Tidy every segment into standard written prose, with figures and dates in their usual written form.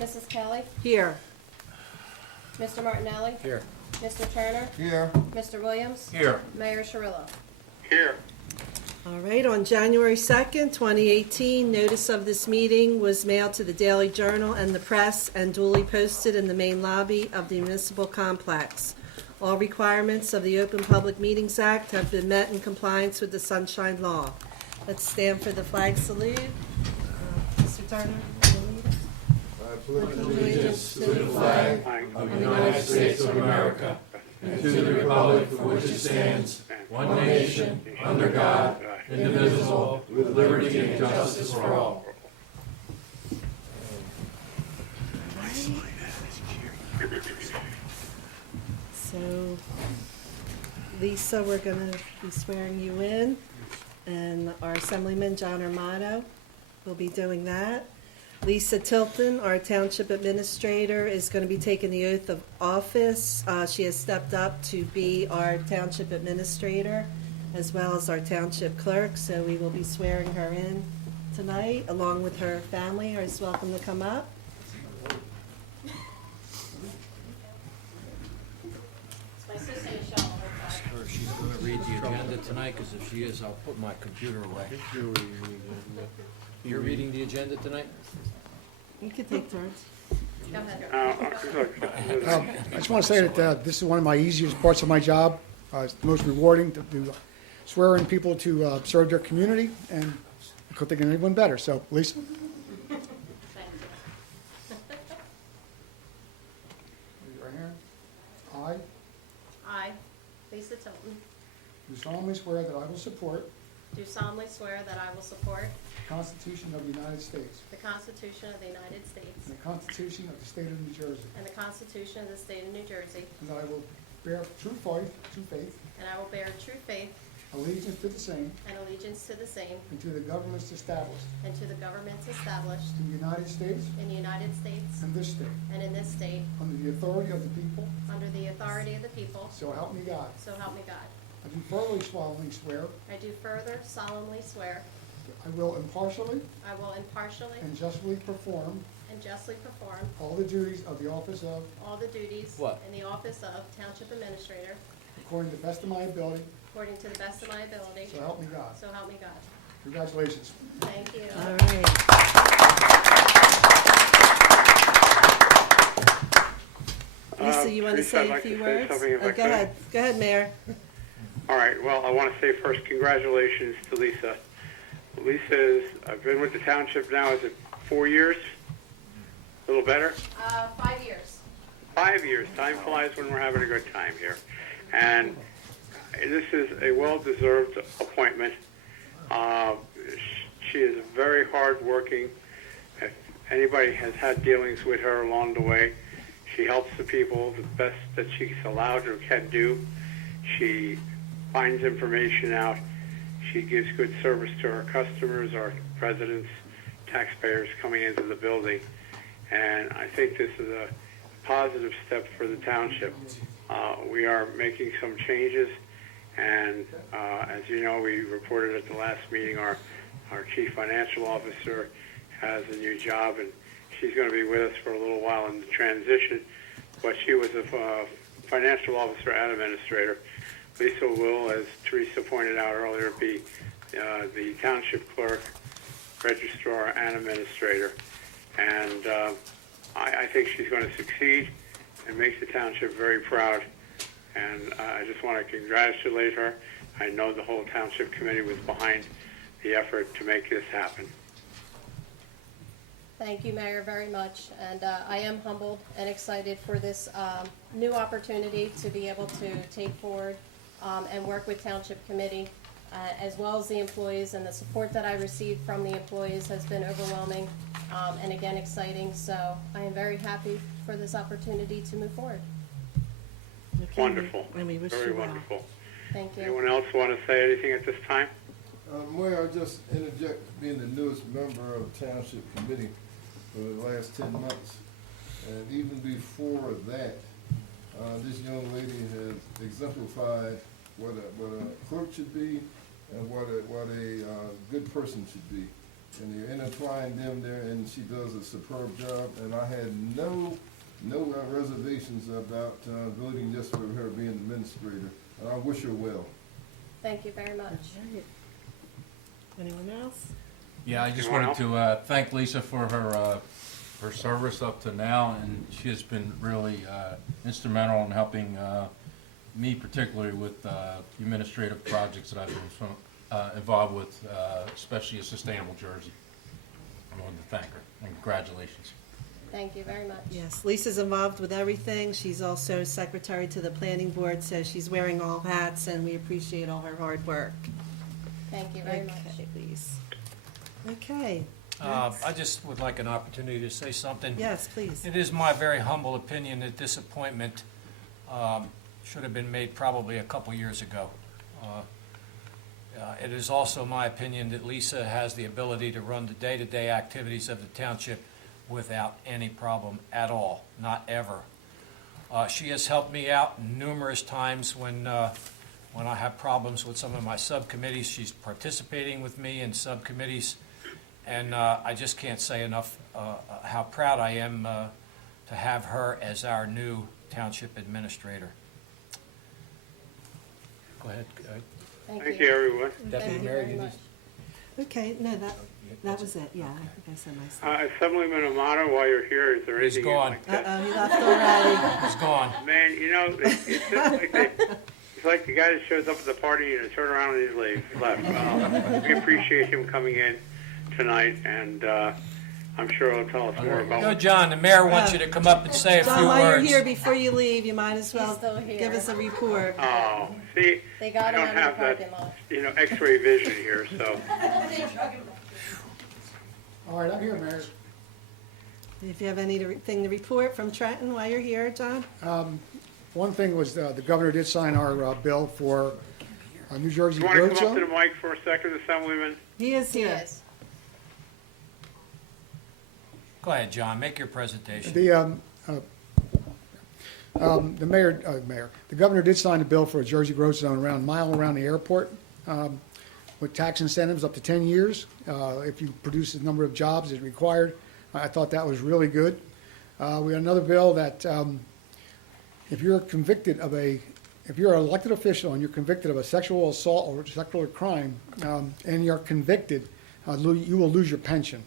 Mrs. Kelly, Here. Mr. Martinelli, Here. Mr. Turner, Here. Mr. Williams, Here. Mayor Sherrillo. Here. All right, on January 2nd, 2018, notice of this meeting was mailed to the Daily Journal and the press and duly posted in the main lobby of the municipal complex. All requirements of the Open Public Meetings Act have been met in compliance with the Sunshine Law. Let's stand for the flag salute. Mr. Turner, will you lead us? Pledge allegiance to the flag of the United States of America and to the republic for which it stands, one nation, under God, indivisible, with liberty and justice for all. So, Lisa, we're going to be swearing you in, and our Assemblyman, John Armato, will be doing that. Lisa Tilton, our Township Administrator, is going to be taking the oath of office. She has stepped up to be our Township Administrator, as well as our Township Clerk, so we will be swearing her in tonight, along with her family, who is welcome to come up. My sister Michelle. Or she's going to read the agenda tonight, because if she is, I'll put my computer away. You're reading the agenda tonight? You can take turns. Go ahead. I just want to say that this is one of my easiest parts of my job. It's the most rewarding to swear in people to serve their community, and I couldn't think of anyone better. So, Lisa. Thank you. Right here. I I, Lisa Tilton, do solemnly swear that I will support do solemnly swear that I will support the Constitution of the United States the Constitution of the United States and the Constitution of the State of New Jersey, and the Constitution of the State of New Jersey, and that I will bear true faith, and I will bear true faith allegiance to the same, and allegiance to the same and to the governments established and to the governments established in the United States in the United States and this state, and in this state, under the authority of the people, under the authority of the people, so help me God. so help me God. I do further solemnly swear I do further solemnly swear I will impartially I will impartially and justly perform and justly perform all the duties of the office of, all the duties What? in the office of Township Administrator according to the best of my ability, according to the best of my ability, so help me God. so help me God. Congratulations. Thank you. All right. Lisa, you want to Teresa, say I'd a like few to say words? something if I Go could. ahead. Go ahead, Mayor. All right, well, I want to say first congratulations to Lisa. I've been with the township now, is it 4 years? A little better? 5 years. 5 years. Time flies when we're having a good time here. And this is a well-deserved appointment. She is very hard-working. If anybody has had dealings with her along the way, she helps the people the best that she's allowed or can do. She finds information out. She gives good service to our customers, our residents, taxpayers coming into the building. And I think this is a positive step for the township. We are making some changes, and as you know, we reported at the last meeting our chief financial officer has a new job, and she's going to be with us for a little while in the transition, but she was a financial officer and administrator. Lisa will, as Teresa pointed out earlier, be the township clerk, registrar, and administrator. And I think she's going to succeed and make the township very proud. And I just want to congratulate her. I know the whole township committee was behind the effort to make this happen. Thank you, Mayor, very much. And I am humbled and excited for this new opportunity to be able to take forward and work with Township Committee, as well as the employees. And the support that I received from the employees has been overwhelming and, again, exciting. So I am very happy for this opportunity to move forward. Okay, Wonderful. And we wish Very you well. wonderful. Thank you. Anyone else want to say anything at this time? Mayor, I'll just interject, being the newest member of Township Committee for the last 10 months. And even before that, this young lady has exemplified what a clerk should be and what a good person should be. and you intertwine them there, and she does a superb job, and I had no reservations about voting just for her being administrator, and I wish her well. Thank you very much. Right. Anyone else? Yeah, I just wanted to thank Lisa for her service up to now, and she has been really instrumental in helping me particularly with administrative projects that I've been involved with, especially a sustainable Jersey. I wanted to thank her, and congratulations. Thank you very much. Yes, Lisa's involved with everything. She's also secretary to the planning board, so she's wearing all hats, and we appreciate all her hard work. Thank you very much. Okay, Lise. Okay. I just would like an opportunity to say something. Yes, please. It is my very humble opinion that this appointment should have been made probably a couple years ago. It is also my opinion that Lisa has the ability to run the day-to-day activities of the township without any problem at all, not ever. She has helped me out numerous times when I have problems with some of my subcommittees. She's participating with me in subcommittees, and I just can't say enough how proud I am to have her as our new township administrator. Go ahead. Thank you, everyone. Deputy Thank you Mayor, very you much. Okay, no, that was it, yeah, I think I said myself. Assemblyman Amato, while you're here, is there He's anything you'd gone. like to... Uh-oh, he left already. He's gone. Man, you know, it's just like he's like the guy that shows up at the party and turn around and he's left. We appreciate him coming in tonight, and I'm sure he'll tell us more about No, John, the mayor wants you to come up and say a few John, while you're words. here, before you leave, you might as well He's still here. give us a report. Oh, see, They I got him don't out of have the parking that, lot. you know, X-ray vision here, so. All right, I'm here, Mayor. If you have anything to report from Trenton while you're here, John? One thing was the governor did sign our bill for New Jersey You want to road come up to zone. the mic for a second, Assemblyman? He is here. Yes. Go ahead, John, make your presentation. The mayor, the governor did sign a bill for a Jersey growth zone around mile around the airport with tax incentives up to 10 years if you produce the number of jobs as required. I thought that was really good. We had another bill that if you're convicted of if you're an elected official and you're convicted of a sexual assault or sexual crime and you're convicted, you will lose your pension.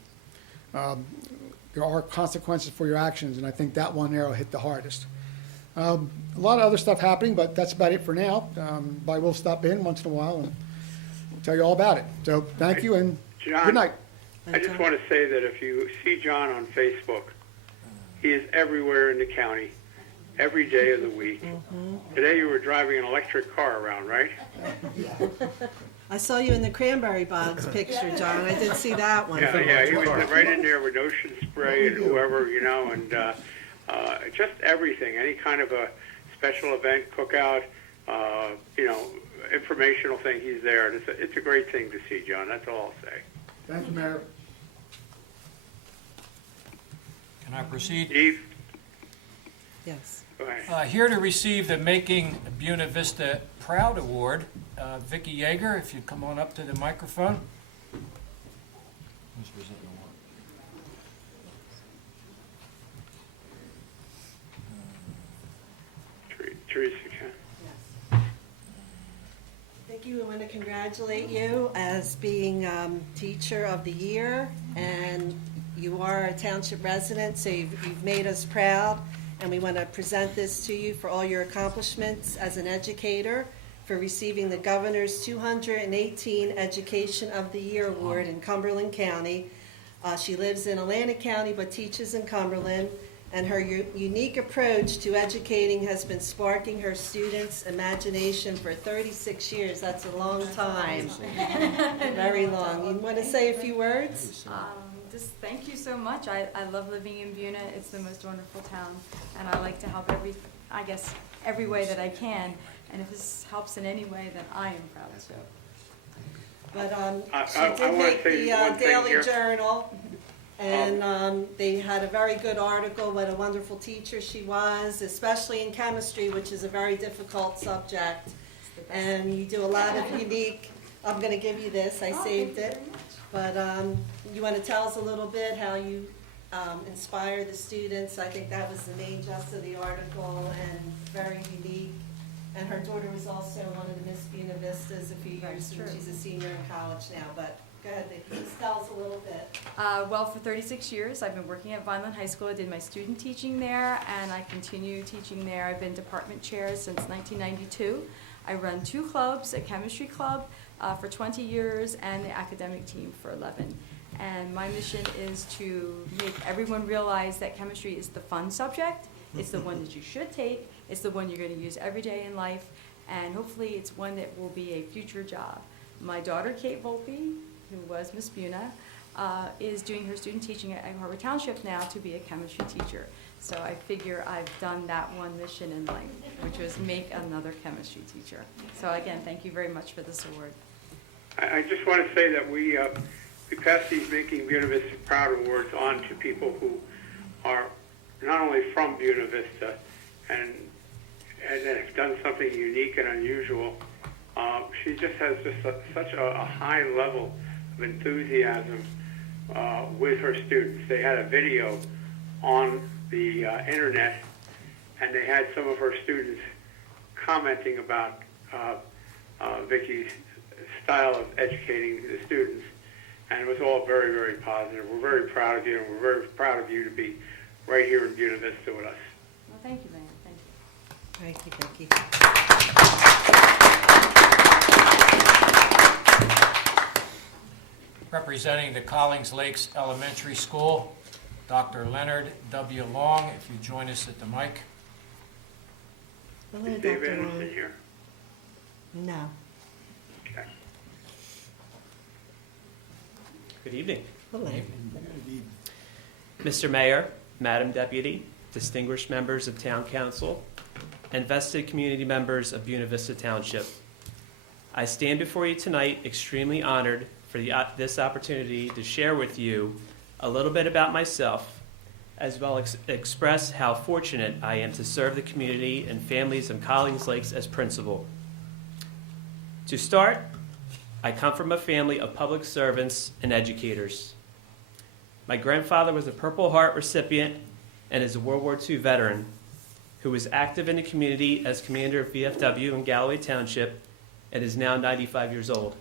There are consequences for your actions, and I think that one arrow hit the hardest. A lot of other stuff happening, but that's about it for now. But I will stop in once in a while and tell you all about it. So thank you and John, good night. I just want to say that if you see John on Facebook, he is everywhere in the county, every day of the week. Today you were driving an electric car around, right? I saw you in the cranberry bogs picture, John. I did see that one. Yeah, he was right in there with Ocean Spray and whoever, you know, and just everything, any kind of a special event, cookout, you know, informational thing, he's there. And it's a great thing to see, John. That's all I'll say. Thank you, Mayor. Can I proceed? Steve, Yes. go ahead. Here to receive the Making Buena Vista Proud Award, Vicki Yeager, if you'd come on up to the microphone. Who's presenting the award? Teresa, Thank you. I want to congratulate you as being Teacher of the Year, and you are a township resident, so you've made us proud, and we want to present this to you for all your accomplishments as an educator, for receiving the Governor's 218 Education of the Year Award in Cumberland County. She lives in Atlantic County but teaches in Cumberland, and her unique approach to educating has been sparking her students' imagination for 36 years. That's a long time. Very long. You want to say a few words? Just thank you so much. I love living in Buena. It's the most wonderful town, and I like to help every way that I can. And if this helps in any way, then I am proud too. But she I did wanna make say the one thing Daily here. Journal, and they had a very good article, what a wonderful teacher she was, especially in chemistry, which is a very difficult subject. And you do a lot of unique, I'm going to give you this, I saved it. But you want to tell us a little bit how you inspire the students? I think that was the main gist of the article, and very unique. And her daughter was also one of the Miss Buena Vistas a few years, and she's a senior in college now. But go ahead, Vicki, just tell us a little bit. Well, for 36 years, I've been working at Vineland High School. I did my student teaching there, and I continue teaching there. I've been department chair since 1992. I run 2 clubs, a chemistry club for 20 years, and the academic team for 11. And my mission is to make everyone realize that chemistry is the fun subject. It's the one that you should take. It's the one you're going to use every day in life, and hopefully it's one that will be a future job. My daughter, Kate Volpe, who was Miss Buena, is doing her student teaching at Egg Harbor Township now to be a chemistry teacher. So I figure I've done that one mission in life, which was make another chemistry teacher. So again, thank you very much for this award. I just want to say that we pass these Making Buena Vista Proud Awards on to people who are not only from Buena Vista and have done something unique and unusual. She just has such a high level of enthusiasm with her students. They had a video on the internet, and they had some of her students commenting about Vicki's style of educating the students, and it was all very, very positive. We're very proud of you, and we're very proud of you to be right here in Buena Vista with us. Well, thank you, Mayor. Thank you. Thank you, Vicki. Representing the Collings Lakes Elementary School, Dr. Leonard W. Long, if you join us at the mic. Hello, Is Dave Dr. Anderson Long. here? No. Okay. Good evening. Hello. Mr. Mayor, Madam Deputy, distinguished members of Town Council, and vested community members of Buena Vista Township. I stand before you tonight extremely honored for this opportunity to share with you a little bit about myself, as well as express how fortunate I am to serve the community and families of Collings Lakes as principal. To start, I come from a family of public servants and educators. My grandfather was a Purple Heart recipient and is a World War II veteran who was active in the community as commander of VFW in Galloway Township and is now 95 years old.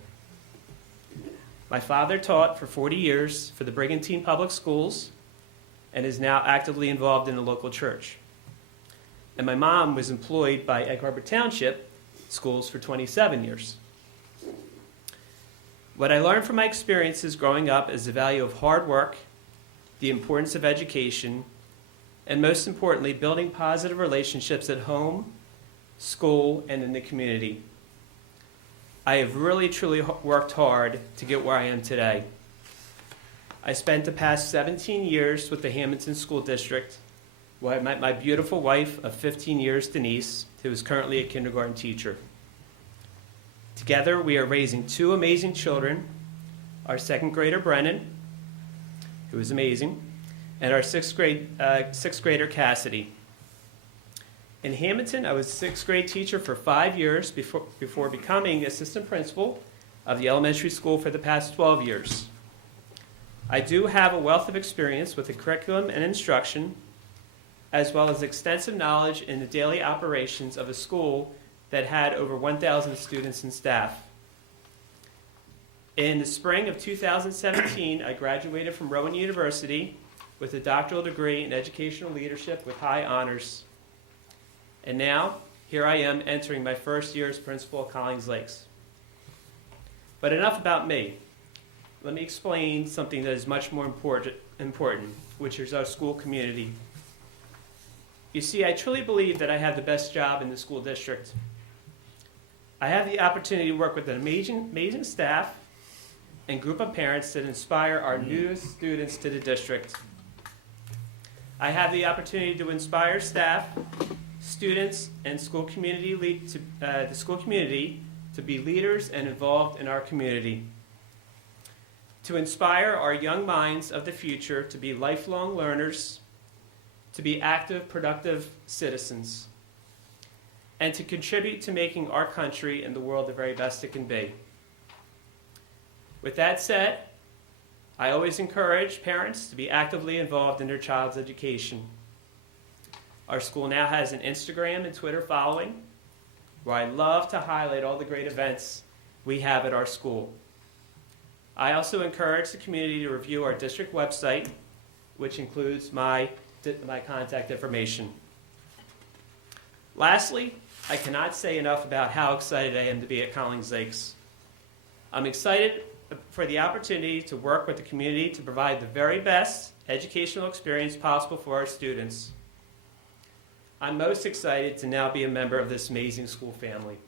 My father taught for 40 years for the Brigantine Public Schools and is now actively involved in the local church. And my mom was employed by Egg Harbor Township Schools for 27 years. What I learned from my experiences growing up is the value of hard work, the importance of education, and most importantly, building positive relationships at home, school, and in the community. I have really, truly worked hard to get where I am today. I spent the past 17 years with the Hamilton School District, where I met my beautiful wife of 15 years, Denise, who is currently a kindergarten teacher. Together, we are raising 2 amazing children, our 2nd grader, Brennan, who is amazing, and our 6th grader, Cassidy. In Hamilton, I was a 6th grade teacher for 5 years before becoming assistant principal of the elementary school for the past 12 years. I do have a wealth of experience with the curriculum and instruction, as well as extensive knowledge in the daily operations of a school that had over 1,000 students and staff. In the spring of 2017, I graduated from Rowan University with a doctoral degree in educational leadership with high honors. And now, here I am entering my first year as principal at Collings Lakes. But enough about me. Let me explain something that is much more important, which is our school community. You see, I truly believe that I have the best job in the school district. I have the opportunity to work with an amazing staff and group of parents that inspire our newest students to the district. I have the opportunity to inspire staff, students, and the school community to be leaders and involved in our community. To inspire our young minds of the future to be lifelong learners, to be active, productive citizens, and to contribute to making our country and the world the very best it can be. With that said, I always encourage parents to be actively involved in their child's education. Our school now has an Instagram and Twitter following, where I love to highlight all the great events we have at our school. I also encourage the community to review our district website, which includes my contact information. Lastly, I cannot say enough about how excited I am to be at Collins Lakes. I'm excited for the opportunity to work with the community to provide the very best educational experience possible for our students. I'm most excited to now be a member of this amazing school family.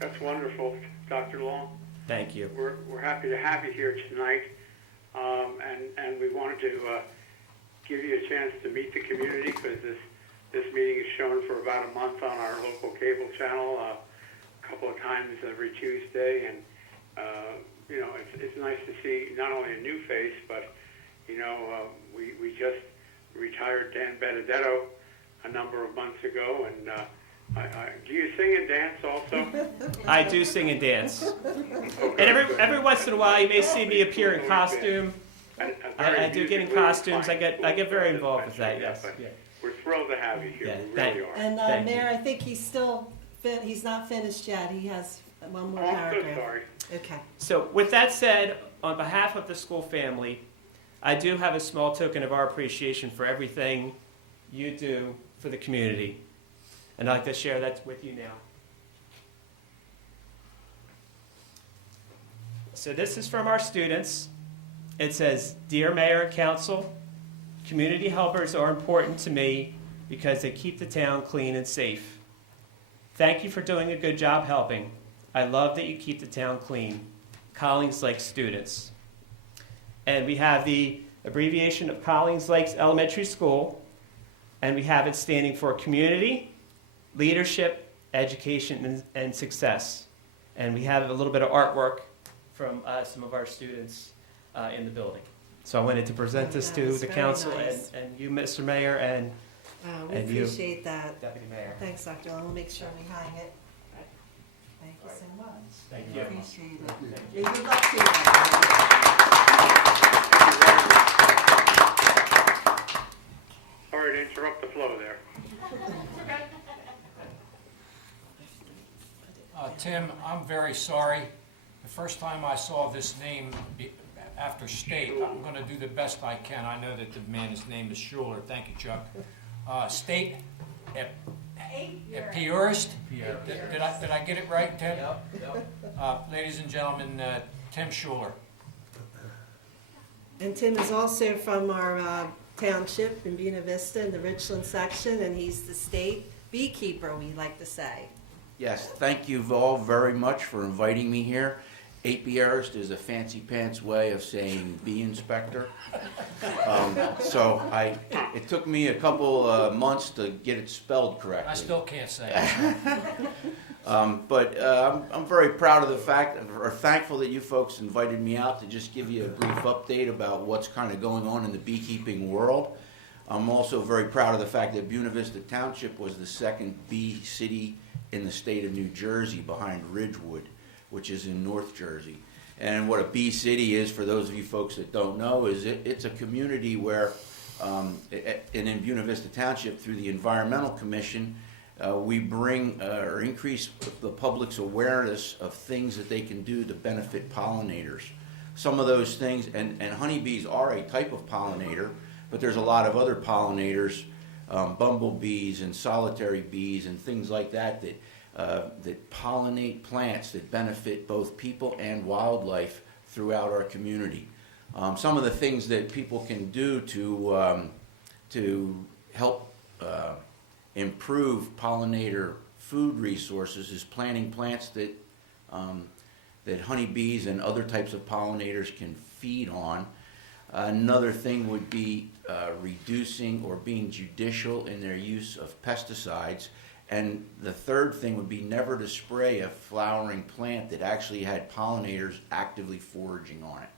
That's wonderful, Dr. Long. Thank you. We're happy to have you here tonight, and we wanted to give you a chance to meet the community, because this meeting is shown for about a month on our local cable channel, a couple of times every Tuesday, and you know, it's nice to see not only a new face, but you know, we just retired Dan Benedetto a number of months ago, and do you sing and dance also? I do sing and dance. And every once in a while you may see me appear in costume. I do get in costumes. I get very involved with that, yes. Yeah. We're thrilled to have you here. Yeah, We thank really you. are. And Thank Mayor, you. I think he's not finished yet. He has one more Oh, I'm so paragraph. sorry. Okay. So with that said, on behalf of the school family, I do have a small token of our appreciation for everything you do for the community. And I'd like to share that with you now. So this is from our students. It says, "Dear Mayor and Council, community helpers are important to me because they keep the town clean and safe. Thank you for doing a good job helping. I love that you keep the town clean. Collins Lakes students." And we have the abbreviation of Collins Lakes Elementary School, and we have it standing for community, leadership, education, and success. And we have a little bit of artwork from some of our students in the building. So I wanted to present this That to was the very council nice. and you, Mr. Mayor, and We And you. appreciate that. Deputy Mayor. Thanks, Dr. Long. We'll make sure we hang it. Thank you so much. Thank We you. appreciate it. Thank you. And good luck to you. Sorry to interrupt the flow there. Tim, I'm very sorry. The first time I saw this name after State, I'm going to do the best I can. I know that the man's name is Schuler. Thank you, Chuck. State Epurist? Did I get it right, Tim? Yep. Ladies and gentlemen, Tim Schuler. And Tim is also from our township in Buena Vista in the Richland section, and he's the state beekeeper, we like to say. Yes, thank you all very much for inviting me here. Apiarist is a fancy pants way of saying bee inspector. It took me a couple months to get it spelled correctly. I still can't say it. I'm very proud of the fact, or thankful that you folks invited me out to just give you a brief update about what's kind of going on in the beekeeping world. I'm also very proud of the fact that Buena Vista Township was the second bee city in the state of New Jersey behind Ridgewood, which is in North Jersey. And what a bee city is, for those of you folks that don't know, is it's a community where, and in Buena Vista Township, through the Environmental Commission, we bring or increase the public's awareness of things that they can do to benefit pollinators. Some of those things, and honeybees are a type of pollinator, but there's a lot of other pollinators, bumblebees and solitary bees and things like that that pollinate plants that benefit both people and wildlife throughout our community. Some of the things that people can do to help improve pollinator food resources is planting plants that honeybees and other types of pollinators can feed on. Another thing would be reducing or being judicial in their use of pesticides. And the third thing would be never to spray a flowering plant that actually had pollinators actively foraging on it.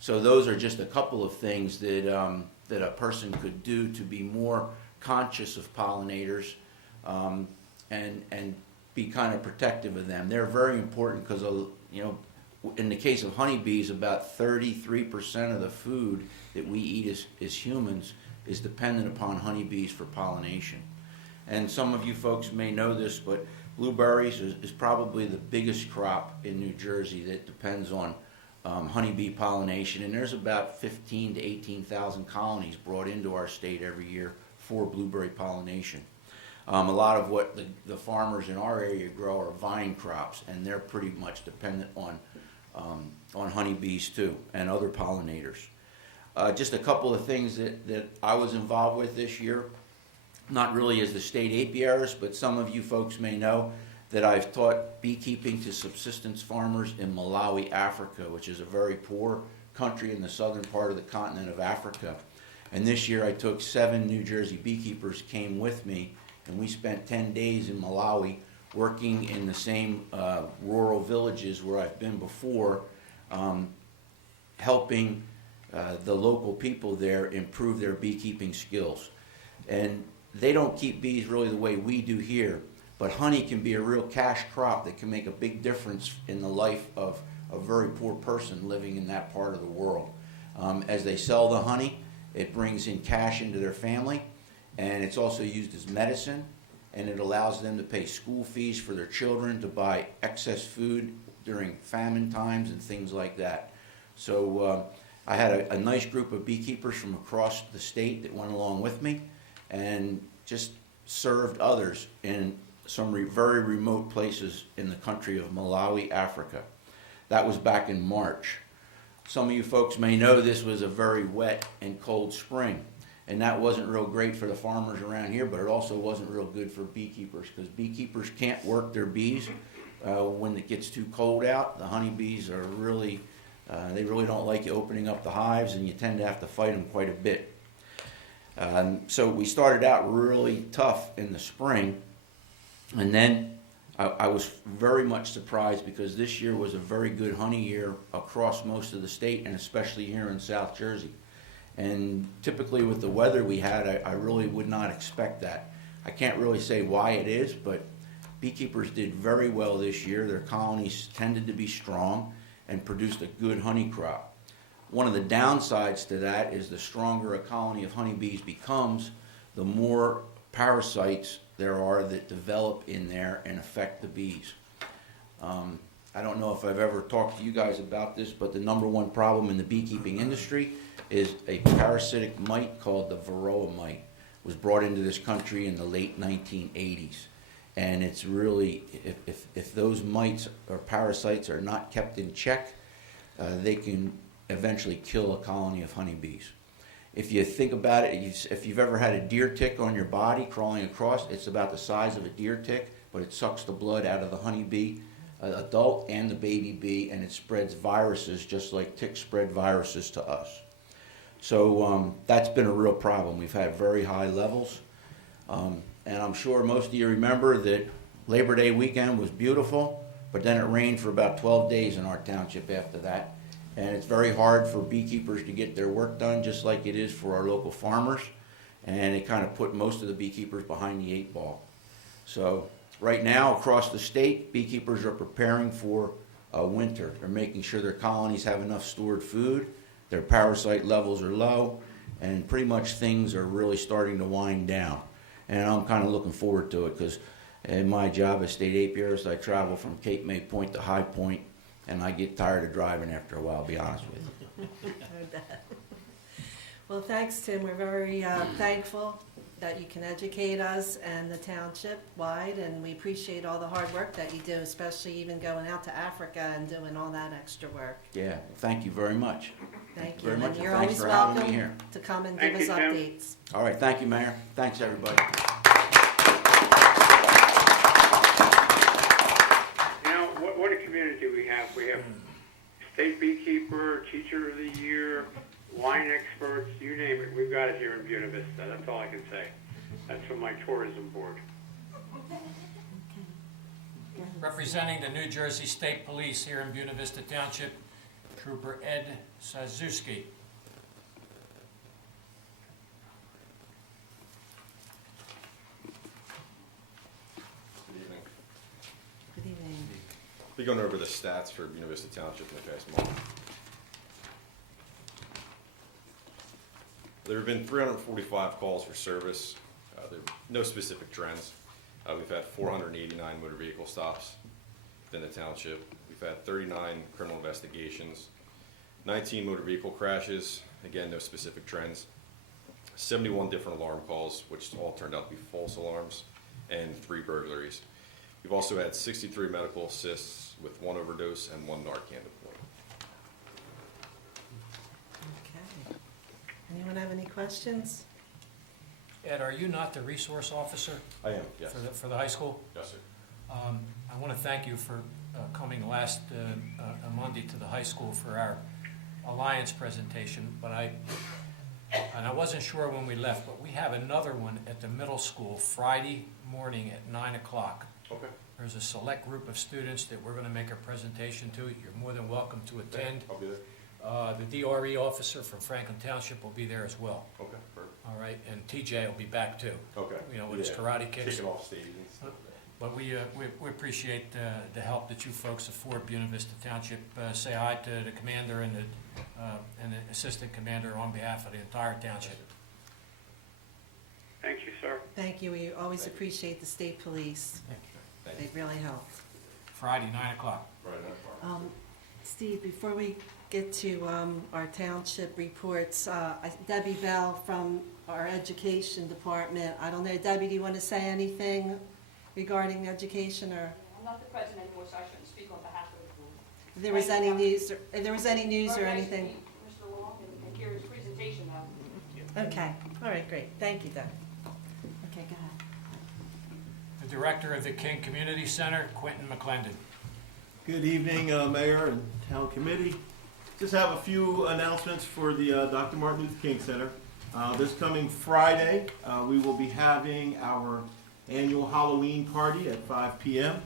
So those are just a couple of things that a person could do to be more conscious of pollinators and be kind of protective of them. They're very important because, you know, in the case of honeybees, about 33% of the food that we eat as humans is dependent upon honeybees for pollination. And some of you folks may know this, but blueberries is probably the biggest crop in New Jersey that depends on honeybee pollination. And there's about 15,000 to 18,000 colonies brought into our state every year for blueberry pollination. A lot of what the farmers in our area grow are vine crops, and they're pretty much dependent on honeybees too, and other pollinators. Just a couple of things that I was involved with this year, not really as the state apiarist, but some of you folks may know that I've taught beekeeping to subsistence farmers in Malawi, Africa, which is a very poor country in the southern part of the continent of Africa. And this year I took 7 New Jersey beekeepers came with me, and we spent 10 days in Malawi working in the same rural villages where I've been before, helping the local people there improve their beekeeping skills. And they don't keep bees really the way we do here, but honey can be a real cash crop that can make a big difference in the life of a very poor person living in that part of the world. As they sell the honey, it brings in cash into their family, and it's also used as medicine, and it allows them to pay school fees for their children, to buy excess food during famine times and things like that. So I had a nice group of beekeepers from across the state that went along with me and just served others in some very remote places in the country of Malawi, Africa. That was back in March. Some of you folks may know this was a very wet and cold spring, and that wasn't real great for the farmers around here, but it also wasn't real good for beekeepers, because beekeepers can't work their bees when it gets too cold out. The honeybees are really, they really don't like you opening up the hives, and you tend to have to fight them quite a bit. So we started out really tough in the spring, and then I was very much surprised because this year was a very good honey year across most of the state, and especially here in South Jersey. And typically with the weather we had, I really would not expect that. I can't really say why it is, but beekeepers did very well this year. Their colonies tended to be strong and produced a good honey crop. One of the downsides to that is the stronger a colony of honeybees becomes, the more parasites there are that develop in there and affect the bees. I don't know if I've ever talked to you guys about this, but the number 1 problem in the beekeeping industry is a parasitic mite called the varroa mite. It was brought into this country in the late 1980s. And it's really, if those mites or parasites are not kept in check, they can eventually kill a colony of honeybees. If you think about it, if you've ever had a deer tick on your body crawling across, it's about the size of a deer tick, but it sucks the blood out of the honeybee, adult and the baby bee, and it spreads viruses just like ticks spread viruses to us. So that's been a real problem. We've had very high levels. And I'm sure most of you remember that Labor Day weekend was beautiful, but then it rained for about 12 days in our township after that. And it's very hard for beekeepers to get their work done, just like it is for our local farmers. And it kind of put most of the beekeepers behind the 8 ball. So right now, across the state, beekeepers are preparing for winter. They're making sure their colonies have enough stored food, their parasite levels are low, and pretty much things are really starting to wind down. And I'm kind of looking forward to it, because in my job as state apiarist, I travel from Cape May Point to High Point, and I get tired of driving after a while, I'll be honest with you. Heard that. Well, thanks, Tim. We're very thankful that you can educate us and the township wide, and we appreciate all the hard work that you do, especially even going out to Africa and doing all that extra work. Yeah, thank you very much. Thank you. Very much, And and you're thanks always for having me welcome here. to come and Thank give us you, Tim. updates. All right, thank you, Mayor. Thanks, everybody. You know, what a community we have. We have state beekeeper, teacher of the year, wine experts, you name it. We've got it here in Buena Vista. That's all I can say. That's from my tourism board. Representing the New Jersey State Police here in Buena Vista Township, Trooper Ed Sazuski. Good evening. Be going over the stats for Buena Vista Township in the past month. There have been 345 calls for service. There are no specific trends. We've had 489 motor vehicle stops within the township. We've had 39 criminal investigations, 19 motor vehicle crashes, again, no specific trends, 71 different alarm calls, which all turned out to be false alarms, and 3 burglaries. We've also had 63 medical assists with 1 overdose and 1 Narcan deployed. Okay. Anyone have any questions? Ed, are you not the resource officer I am, yes. for the high school? Yes, sir. I want to thank you for coming last Monday to the high school for our Alliance presentation, but I wasn't sure when we left, but we have another one at the middle school Friday morning at 9 o'clock. Okay. There's a select group of students that we're going to make a presentation to. You're more than welcome to attend. I'll be there. The DRE officer from Franklin Township will be there as well. Okay, perfect. All right, and TJ will be back too. Okay. You know, with his karate kicks. Kicking off stage and stuff. But we appreciate the help that you folks afford Buena Vista Township. Say hi to the commander and the assistant commander on behalf of the entire township. Thank you, sir. Thank you. We always appreciate the state police. Thank They you. really help. Friday, 9 o'clock. Right, Steve, before we get to our township reports, Debbie Bell from our education department, I don't know, Debbie, do you want to say anything regarding education, or I'm not the president anymore, so I shouldn't speak on behalf of the board. if there was any news, if there was any news or Very nice to anything? meet Mr. Long and hear his presentation though. Okay, all right, great. Thank you, Debbie. Okay, go ahead. The director of the King Community Center, Quentin McClendon. Good evening, Mayor and Town Committee. Just have a few announcements for the Dr. Martin Luther King Center. This coming Friday, we will be having our annual Halloween party at 5 p.m.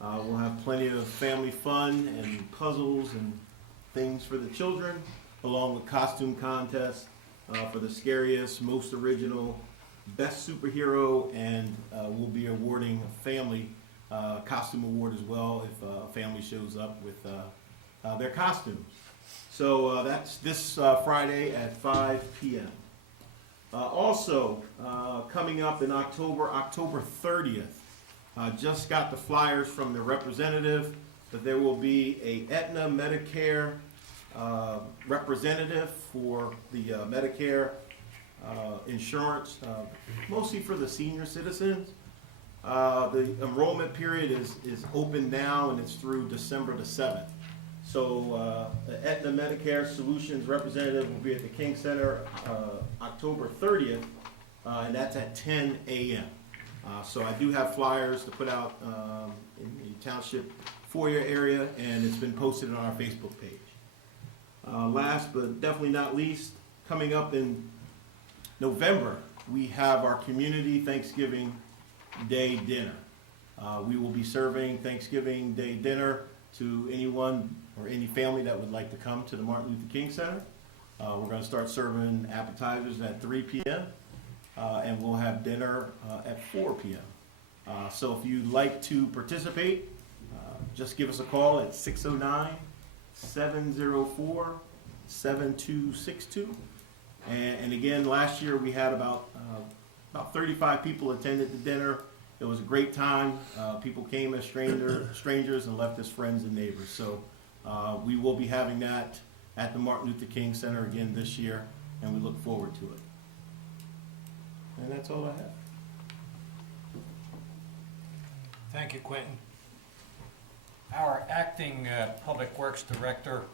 We'll have plenty of family fun and puzzles and things for the children, along with costume contests for the scariest, most original, best superhero, and we'll be awarding a family costume award as well if a family shows up with their costumes. So that's this Friday at 5 p.m. Also, coming up in October 30th, just got the flyers from the representative that there will be a Aetna Medicare representative for the Medicare insurance, mostly for the senior citizens. The enrollment period is open now and it's through December the 7th. So the Aetna Medicare Solutions representative will be at the King Center October 30th, and that's at 10 a.m. So I do have flyers to put out in the township foyer area, and it's been posted on our Facebook page. Last but definitely not least, coming up in November, we have our Community Thanksgiving Day Dinner. We will be serving Thanksgiving Day dinner to anyone or any family that would like to come to the Martin Luther King Center. We're going to start serving appetizers at 3 p.m. And we'll have dinner at 4 p.m. So if you'd like to participate, just give us a call at 609-704-7262. And again, last year we had about 35 people attended the dinner. It was a great time. People came as strangers and left as friends and neighbors. So we will be having that at the Martin Luther King Center again this year, and we look forward to it. And that's all I have. Thank you, Quentin. Our acting Public Works Director,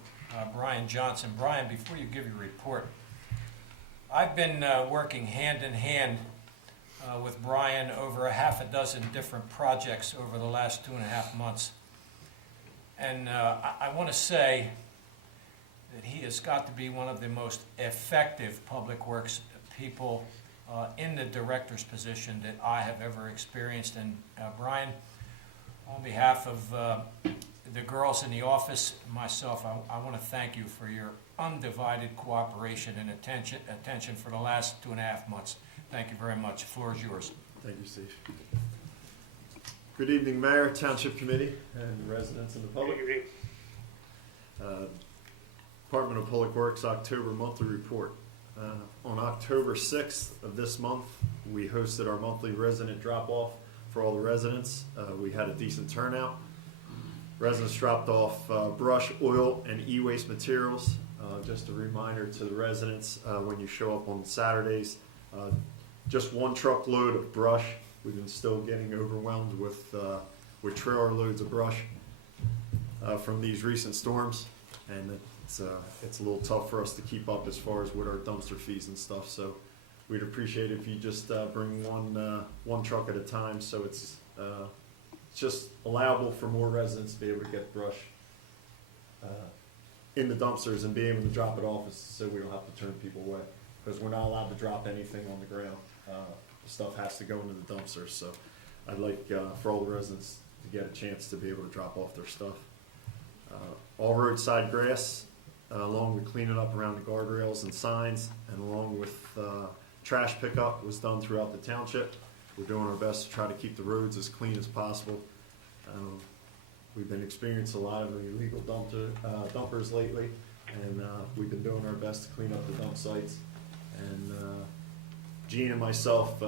Brian Johnson. Brian, before you give your report, I've been working hand in hand with Brian over a half a dozen different projects over the last 2.5 months. And I want to say that he has got to be one of the most effective public works people in the director's position that I have ever experienced. And Brian, on behalf of the girls in the office and myself, I want to thank you for your undivided cooperation and attention for the last 2.5 months. Thank you very much. The floor is yours. Thank you, Steve. Good evening, Mayor, Township Committee, and residents and the public. Good evening. Department of Public Works October monthly report. On October 6th of this month, we hosted our monthly resident drop-off for all the residents. We had a decent turnout. Residents dropped off brush, oil, and e-waste materials. Just a reminder to the residents, when you show up on Saturdays, just one truckload of brush. We've been still getting overwhelmed with trailer loads of brush from these recent storms, and it's a little tough for us to keep up as far as with our dumpster fees and stuff. So we'd appreciate if you just bring one truck at a time, so it's just allowable for more residents to be able to get brush in the dumpsters and be able to drop it off, so we don't have to turn people away, because we're not allowed to drop anything on the ground. Stuff has to go into the dumpsters, so I'd like for all the residents to get a chance to be able to drop off their stuff. All roadside grass, along with cleaning up around the guardrails and signs, and along with trash pickup was done throughout the township. We're doing our best to try to keep the roads as clean as possible. We've been experiencing a lot of illegal dumpers lately, and we've been doing our best to clean up the dump sites. And Gene and myself,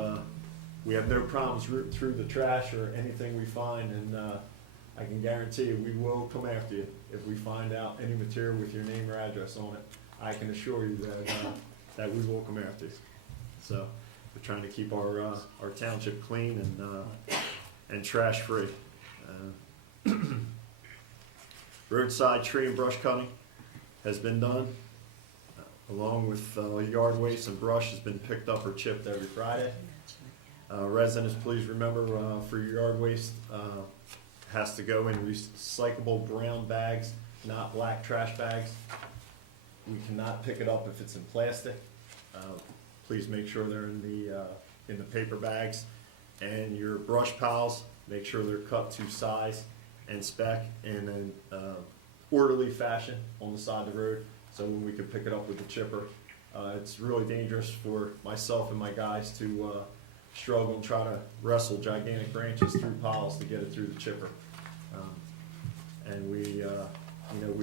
we have no problems rooting through the trash or anything we find, and I can guarantee you we will come after you if we find out any material with your name or address on it. I can assure you that we will come after you. So we're trying to keep our township clean and trash free. Roadside tree and brush cutting has been done, along with yard waste and brush has been picked up or chipped every Friday. Residents, please remember, for your yard waste, has to go in recyclable brown bags, not black trash bags. We cannot pick it up if it's in plastic. Please make sure they're in the paper bags. And your brush piles, make sure they're cut to size and spec in an orderly fashion on the side of the road, so when we can pick it up with the chipper. It's really dangerous for myself and my guys to struggle and try to wrestle gigantic branches through piles to get it through the chipper. And we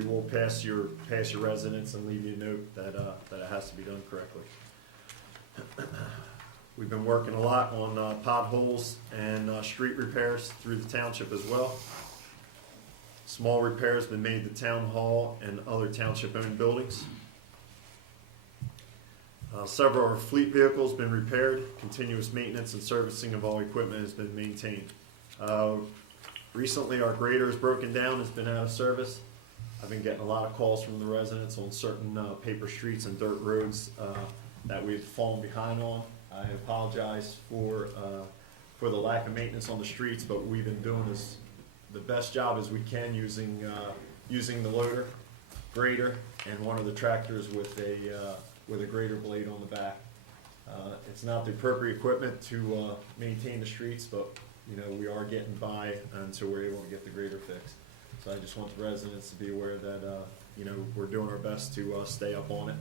will pass your residents and leave you a note that it has to be done correctly. We've been working a lot on potholes and street repairs through the township as well. Small repairs have been made to town hall and other township-owned buildings. Several of our fleet vehicles have been repaired. Continuous maintenance and servicing of all equipment has been maintained. Recently, our grader is broken down, has been out of service. I've been getting a lot of calls from the residents on certain paper streets and dirt roads that we've fallen behind on. I apologize for the lack of maintenance on the streets, but we've been doing the best job as we can using the loader, grader, and one of the tractors with a grader blade on the back. It's not the appropriate equipment to maintain the streets, but we are getting by until we're able to get the grader fixed. So I just want the residents to be aware that we're doing our best to stay up on it,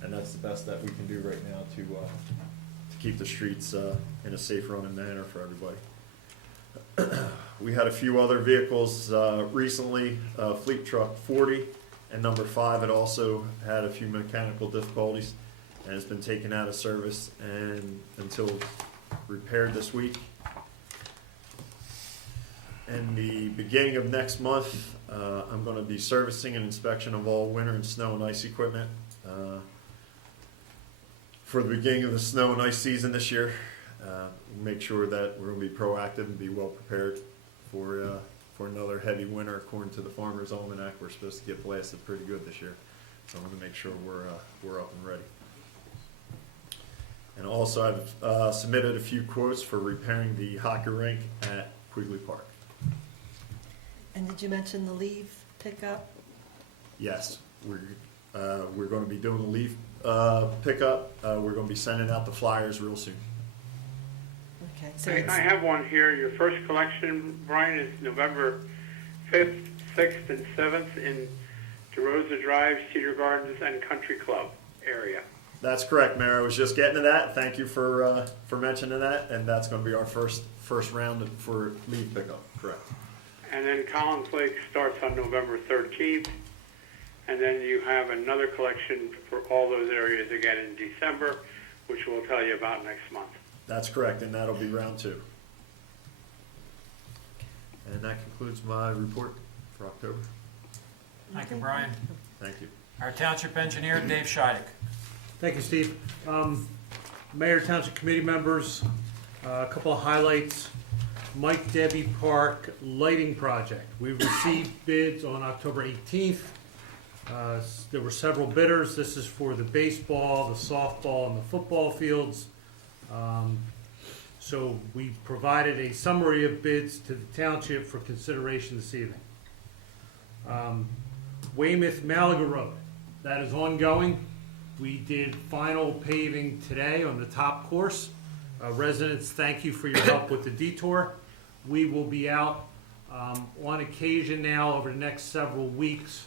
and that's the best that we can do right now to keep the streets in a safe running manner for everybody. We had a few other vehicles recently. Fleet truck 40 and number 5 had also had a few mechanical difficulties and has been taken out of service and until repaired this week. In the beginning of next month, I'm going to be servicing an inspection of all winter and snow and ice equipment for the beginning of the snow and ice season this year. Make sure that we're going to be proactive and be well prepared for another heavy winter. According to the Farmer's Almanac, we're supposed to get blasted pretty good this year, so I want to make sure we're up and ready. And also, I've submitted a few quotes for repairing the hockey rink at Quigley Park. And did you mention the leaf pickup? Yes, we're going to be doing the leaf pickup. We're going to be sending out the flyers real soon. Okay, so I have one here. Your first collection, Brian, is November 5th, 6th, and 7th in DeRosa Drive, Cedar Gardens, and Country Club area. That's correct, Mayor. I was just getting to that. Thank you for mentioning that. And that's going to be our first first round for leaf pickup, correct. And then Collins Lake starts on November 13th. And then you have another collection for all those areas again in December, which we'll tell you about next month. That's correct, and that'll be round 2. And that concludes my report for October. Thank you, Brian. Thank you. Our township engineer, Dave Scheidek. Thank you, Steve. Mayor, Township Committee members, a couple of highlights. Mike Debbie Park Lighting Project. We received bids on October 18th. There were several bidders. This is for the baseball, the softball, and the football fields. So we provided a summary of bids to the township for consideration this evening. Weymouth Malaga Road, that is ongoing. We did final paving today on the top course. Residents, thank you for your help with the detour. We will be out on occasion now over the next several weeks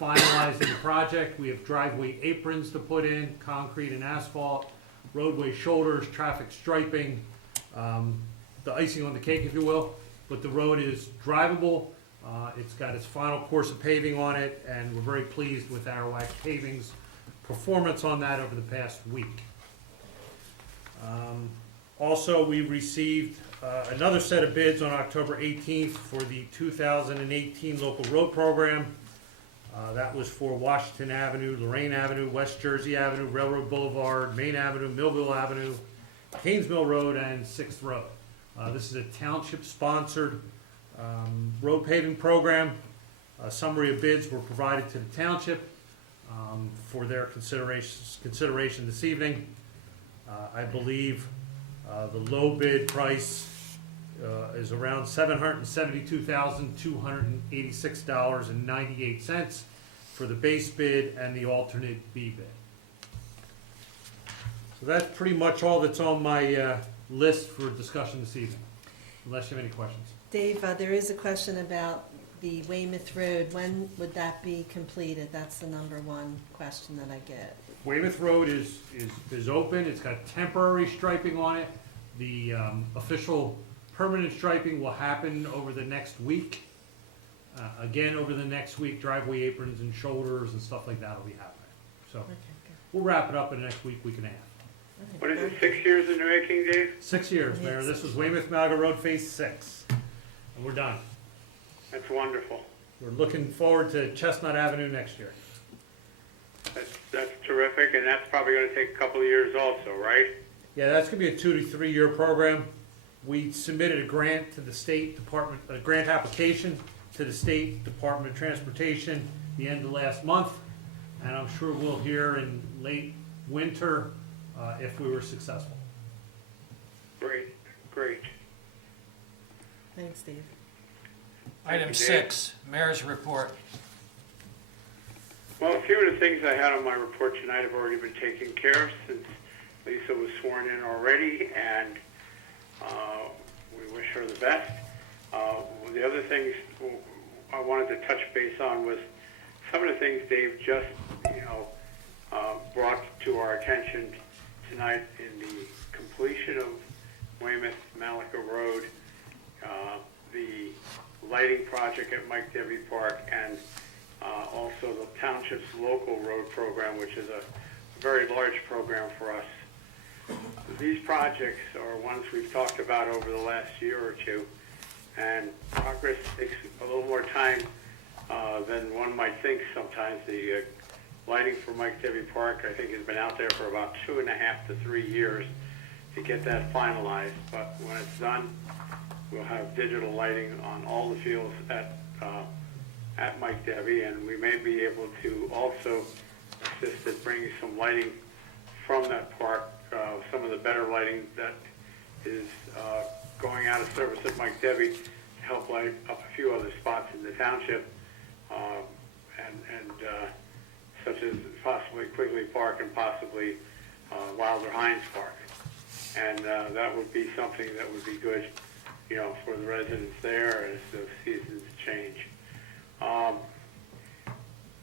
finalizing the project. We have driveway aprons to put in, concrete and asphalt, roadway shoulders, traffic striping, the icing on the cake, if you will. But the road is drivable. It's got its final course of paving on it, and we're very pleased with Arawak Paving's performance on that over the past week. Also, we received another set of bids on October 18th for the 2018 local road program. That was for Washington Avenue, Lorraine Avenue, West Jersey Avenue, Railroad Boulevard, Main Avenue, Millville Avenue, Haynes Mill Road, and 6th Road. This is a township-sponsored road paving program. A summary of bids were provided to the township for their consideration this evening. I believe the low bid price is around $772,286.98 for the base bid and the alternate B bid. So that's pretty much all that's on my list for discussion this evening, unless you have any questions. Dave, there is a question about the Weymouth Road. When would that be completed? That's the number one question that I get. Weymouth Road is open. It's got temporary striping on it. The official permanent striping will happen over the next week. Again, over the next week, driveway aprons and shoulders and stuff like that will be happening. So we'll wrap it up in the next week, week and a half. What is it, 6 years in the making, Dave? 6 years, Mayor. This was Weymouth Malaga Road Phase 6. And we're done. That's wonderful. We're looking forward to Chestnut Avenue next year. That's terrific, and that's probably going to take a couple of years also, right? Yeah, that's going to be a 2 to 3 year program. We submitted a grant to the State Department, a grant application to the State Department of Transportation the end of last month, and I'm sure we'll hear in late winter if we were successful. Great, great. Thanks, Dave. Item 6, Mayor's report. Well, a few of the things I had on my report tonight have already been taken care of since Lisa was sworn in already, and we wish her the best. The other things I wanted to touch base on was some of the things Dave just, brought to our attention tonight in the completion of Weymouth Malaga Road, the lighting project at Mike Debbie Park, and also the township's local road program, which is a very large program for us. These projects are ones we've talked about over the last year or two, and progress takes a little more time than one might think sometimes. The lighting for Mike Debbie Park, I think, has been out there for about 2.5 to 3 years to get that finalized, but when it's done, we'll have digital lighting on all the fields at Mike Debbie, and we may be able to also assist at bringing some lighting from that park, some of the better lighting that is going out of service at Mike Debbie to help light up a few other spots in the township, such as possibly Quigley Park and possibly Wilder Hines Park. And that would be something that would be good, for the residents there as the seasons change.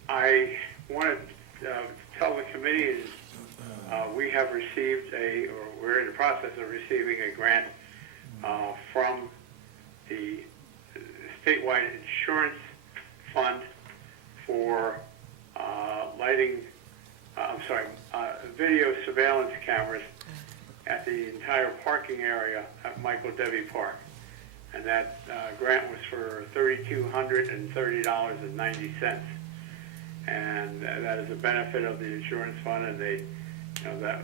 I want to tell the committee we have received we're in the process of receiving a grant from the statewide insurance fund for video surveillance cameras at the entire parking area at Michael Debbie Park. And that grant was for $3,230.90. And that is a benefit of the insurance fund, and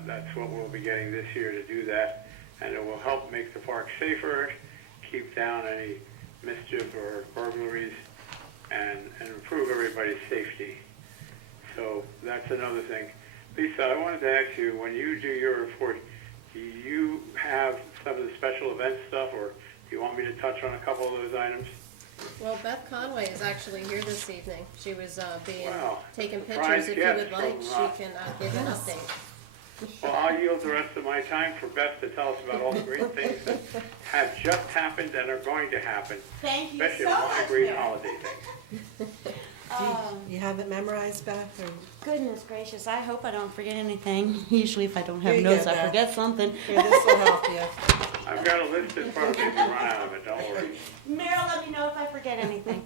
that's what we'll be getting this year to do that. And it will help make the park safer, keep down any mischief or burglaries, and improve everybody's safety. So that's another thing. Lisa, I wanted to ask you, when you do your report, do you have some of the special event stuff, or do you want me to touch on a couple of those items? Well, Beth Conway is actually here this evening. She was Wow. taking Surprise pictures. If you guest would like, from, she can give an update. Well, I'll yield the rest of my time for Beth to tell us about all the great things that have just happened and are going to happen. Thank you Especially so a lot much, of great Mary. holiday things. You have it memorized, Beth, or? Goodness gracious, I hope I don't forget anything. Usually if I don't have Here you notes, go, I Beth. forget something. Here, this will help you. I've got a list in front of me if you run out of it, don't worry. Meryl, let me know if I forget anything.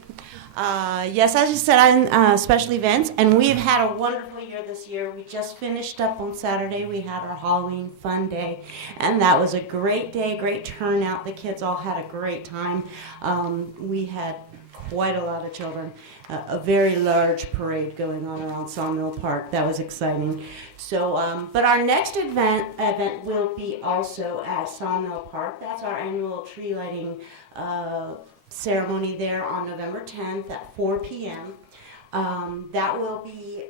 Yes, as you said, I'm special events, and we've had a wonderful year this year. We just finished up on Saturday. We had our Halloween fun day, and that was a great day, great turnout. The kids all had a great time. We had quite a lot of children. A very large parade going on around Sawmill Park. That was exciting. So, but our next event will be also at Sawmill Park. That's our annual tree lighting ceremony there on November 10th at 4 p.m. That will be,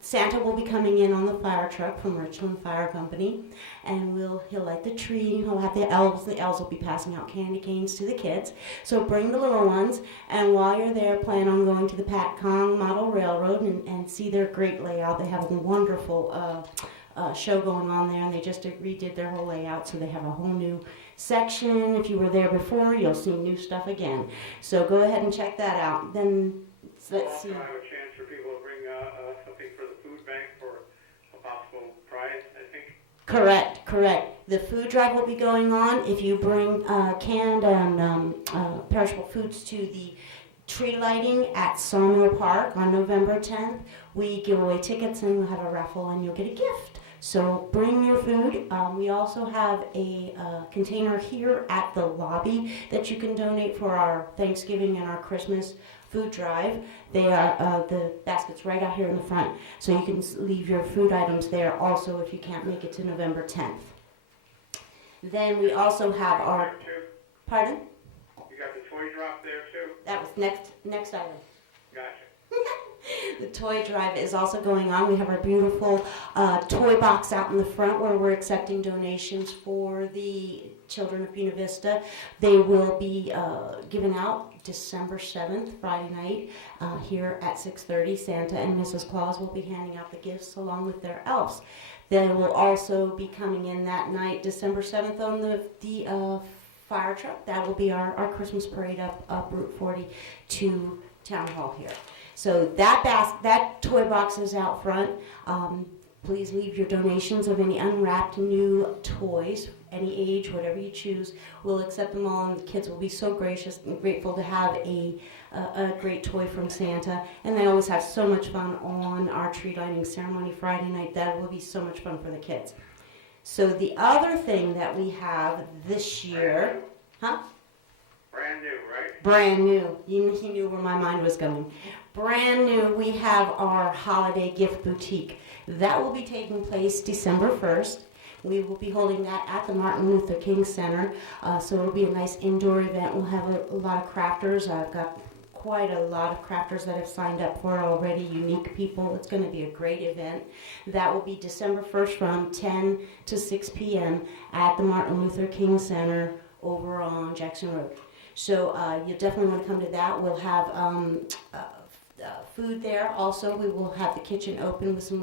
Santa will be coming in on the fire truck from Richland Fire Company, and he'll light the tree. He'll have the elves. The elves will be passing out candy canes to the kids. So bring the little ones, and while you're there, plan on going to the Pat Cong Model Railroad and see their great layout. They have a wonderful show going on there, and they just redid their whole layout, so they have a whole new section. If you were there before, you'll see new stuff again. So go ahead and check that out. Then let's see. Also, I have a chance for people to bring something for the food bank for a possible prize, I think. Correct. The food drive will be going on. If you bring canned and perishable foods to the tree lighting at Sawmill Park on November 10th, we give away tickets and we'll have a raffle and you'll get a gift. So bring your food. We also have a container here at the lobby that you can donate for our Thanksgiving and our Christmas food drive. They are the baskets right out here in the front, so you can leave your food items there also if you can't make it to November 10th. Then we also have our, pardon? You got the toy drop there too? That was next item. Gotcha. The toy drive is also going on. We have our beautiful toy box out in the front where we're accepting donations for the children of Buena Vista. They will be given out December 7th, Friday night, here at 6:30. Santa and Mrs. Claus will be handing out the gifts along with their elves. They will also be coming in that night, December 7th, on the fire truck. That will be our Christmas parade up Route 40 to Town Hall here. So that toy box is out front. Please leave your donations of any unwrapped new toys, any age, whatever you choose. We'll accept them all, and the kids will be so gracious and grateful to have a great toy from Santa. And they always have so much fun on our tree lighting ceremony Friday night. That will be so much fun for the kids. So the other thing that we have this year, Brand new, right? Brand new. He knew where my mind was going. Brand new, we have our holiday gift boutique. That will be taking place December 1st. We will be holding that at the Martin Luther King Center. So it'll be a nice indoor event. We'll have a lot of crafters. I've got quite a lot of crafters that have signed up for it already, unique people. It's going to be a great event. That will be December 1st from 10 to 6 p.m. at the Martin Luther King Center over on Jackson Road. So you'll definitely want to come to that. We'll have food there. Also, we will have the kitchen open with some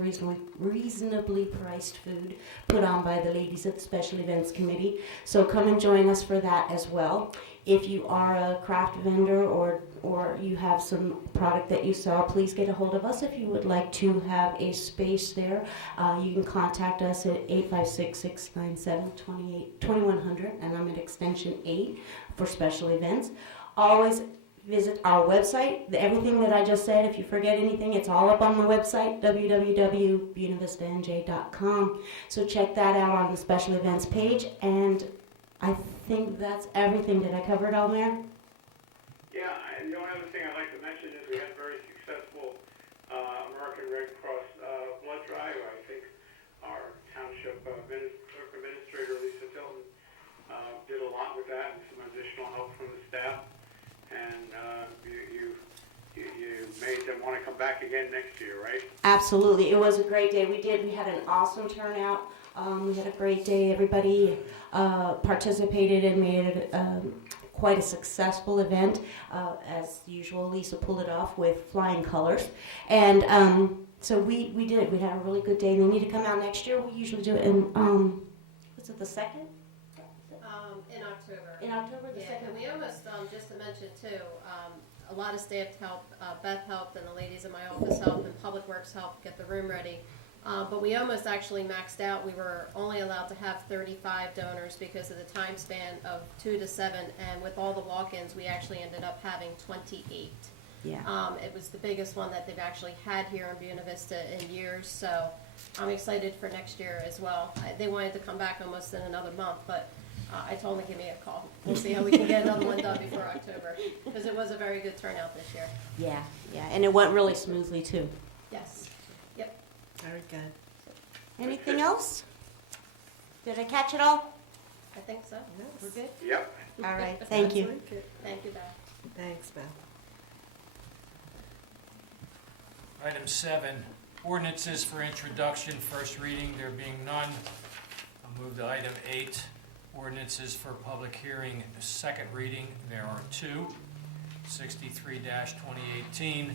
reasonably priced food put on by the ladies of the Special Events Committee. So come and join us for that as well. If you are a craft vendor or you have some product that you sell, please get a hold of us if you would like to have a space there. You can contact us at 856-697-2100, and I'm at extension 8 for special events. Always visit our website. Everything that I just said, if you forget anything, it's all up on the website, www.buenavistanj.com. So check that out on the special events page, and I think that's everything. Did I cover it all, Mayor? Yeah, and the only other thing I'd like to mention is we had a very successful American Red Cross blood drive. I think our township clerk administrator, Lisa Tilton, did a lot with that and some additional help from the staff. And you made them want to come back again next year, right? Absolutely. It was a great day. We had an awesome turnout. We had a great day. Everybody participated and made it quite a successful event. As usual, Lisa pulled it off with flying colors. And so we did. We had a really good day. And they need to come out next year. We usually do it in, what's it, the 2nd? In October. In October, the 2nd. Yeah, and we almost, just to mention too, a lot of staff helped, Beth helped, and the ladies in my office helped, and Public Works helped get the room ready. But we almost actually maxed out. We were only allowed to have 35 donors because of the time span of 2 to 7, and with all the walk-ins, we actually ended up having 28. Yeah. It was the biggest one that they've actually had here in Buena Vista in years, so I'm excited for next year as well. They wanted to come back almost in another month, but I told them to give me a call. We'll see how we can get another one done before October, because it was a very good turnout this year. Yeah, and it went really smoothly too. Yes. Yep. Very good. Anything else? Did I catch it all? I think so. We're good? Yep. All right, thank you. Thank you, Beth. Thanks, Beth. Item 7, ordinances for introduction, first reading, there being none. I'll move to item 8, ordinances for public hearing, second reading, there are 2. 63-2018,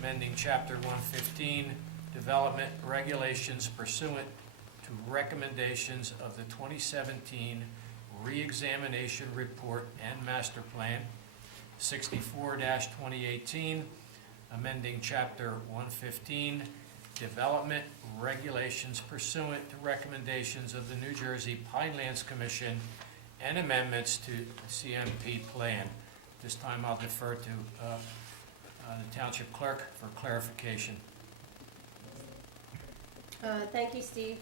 amending Chapter 115, Development Regulations pursuant to recommendations of the 2017 Reexamination Report and Master Plan. 64-2018, amending Chapter 115, Development Regulations pursuant to recommendations of the New Jersey Pinelands Commission and amendments to the CMP plan. This time I'll defer to the Township Clerk for clarification. Thank you, Steve.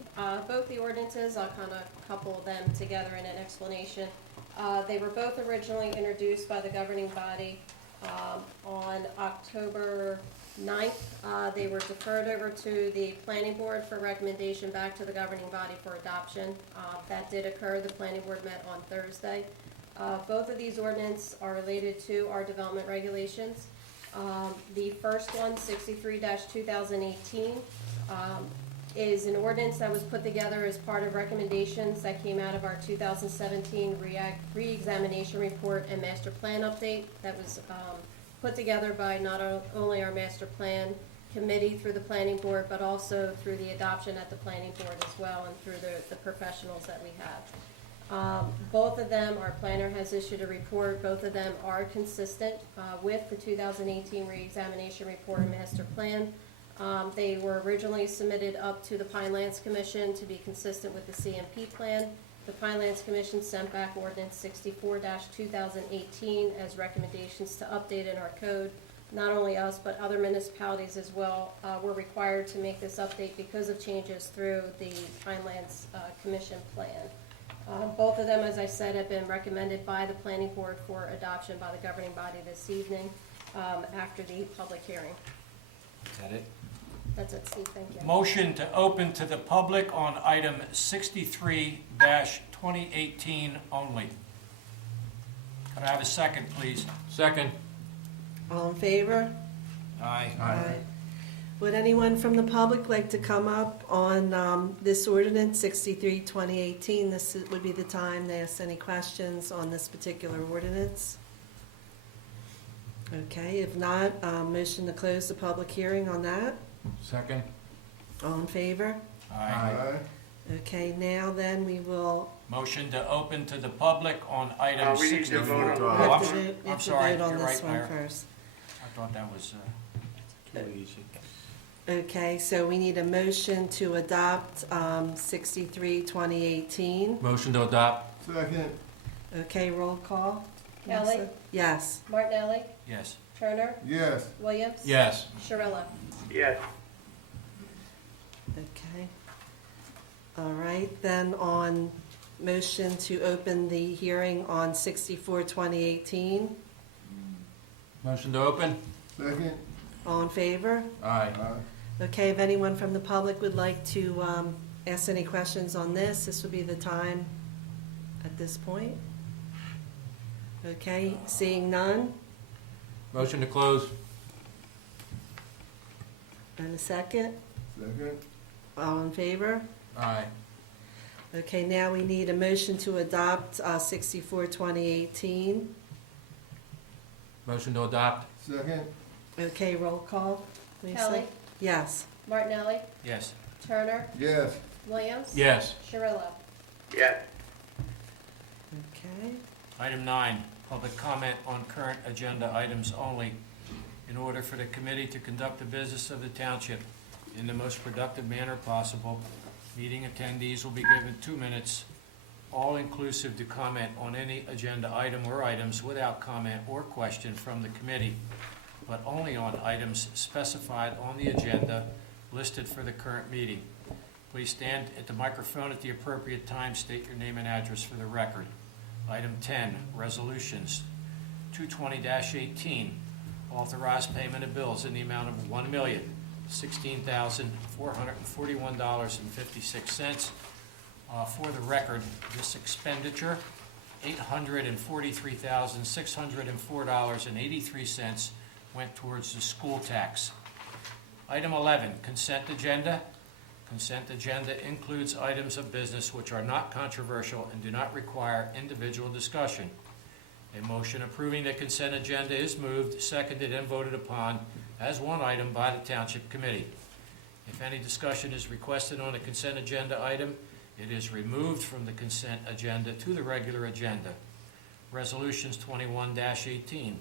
Both the ordinances, I'll kind of couple them together in an explanation. They were both originally introduced by the governing body on October 9th. They were deferred over to the planning board for recommendation back to the governing body for adoption. That did occur. The planning board met on Thursday. Both of these ordinances are related to our development regulations. The first one, 63-2018, is an ordinance that was put together as part of recommendations that came out of our 2017 re-examination report and master plan update that was put together by not only our master plan committee through the planning board, but also through the adoption at the planning board as well, and through the professionals that we have. Both of them, our planner has issued a report. Both of them are consistent with the 2018 re-examination report and master plan. They were originally submitted up to the Pinelands Commission to be consistent with the CMP plan. The Pinelands Commission sent back ordinance 64-2018 as recommendations to update in our code. Not only us, but other municipalities as well were required to make this update because of changes through the Pinelands Commission plan. Both of them, as I said, have been recommended by the planning board for adoption by the governing body this evening after the public hearing. Is that it? That's it, Steve. Thank you. Motion to open to the public on item 63-2018 only. Could I have a second, please? Second. All in favor? Aye. Aye. Would anyone from the public like to come up on this ordinance, 63-2018? This would be the time to ask any questions on this particular ordinance. Okay, if not, motion to close the public hearing on that. Second. All in favor? Aye. Okay, now then we will, Motion to open to the public on item we need to 64. vote on- Oh, we have to I'm- vote, we I'm have to sorry, vote on you're this right, one Mayor. first. I thought that was, Okay, so we need a motion to adopt 63, 2018. Motion to adopt. Second. Okay, roll call. Kelly? Lisa? Yes. Martinelli? yes. Turner? Yes. Williams? Yes. Shirillo? Yes. Okay. All right, then on motion to open the hearing on 64, 2018. Motion to open. Second. All in favor? Aye. Okay, if anyone from the public would like to ask any questions on this would be the time at this point. Okay, seeing none, Motion to close. and a second. Second. All in favor? Aye. Okay, now we need a motion to adopt 64, 2018. Motion to adopt. Second. Okay, roll call. Lisa? Kelly? Yes. Martinelli? Yes. Turner? Yes. Williams? Yes. Shirillo? Yes. Okay. Item 9, public comment on current agenda items only. In order for the committee to conduct the business of the township in the most productive manner possible, meeting attendees will be given 2 minutes, all inclusive, to comment on any agenda item or items without comment or question from the committee, but only on items specified on the agenda listed for the current meeting. Please stand at the microphone at the appropriate time. State your name and address for the record. Item 10, resolutions. 220-18, authorized payment of bills in the amount of $1,016,441.56. For the record, this expenditure, $843,604.83, went towards the school tax. Item 11, consent agenda. Consent agenda includes items of business which are not controversial and do not require individual discussion. A motion approving the consent agenda is moved, seconded, and voted upon as one item by the Township Committee. If any discussion is requested on a consent agenda item, it is removed from the consent agenda to the regular agenda. Resolutions 21-18,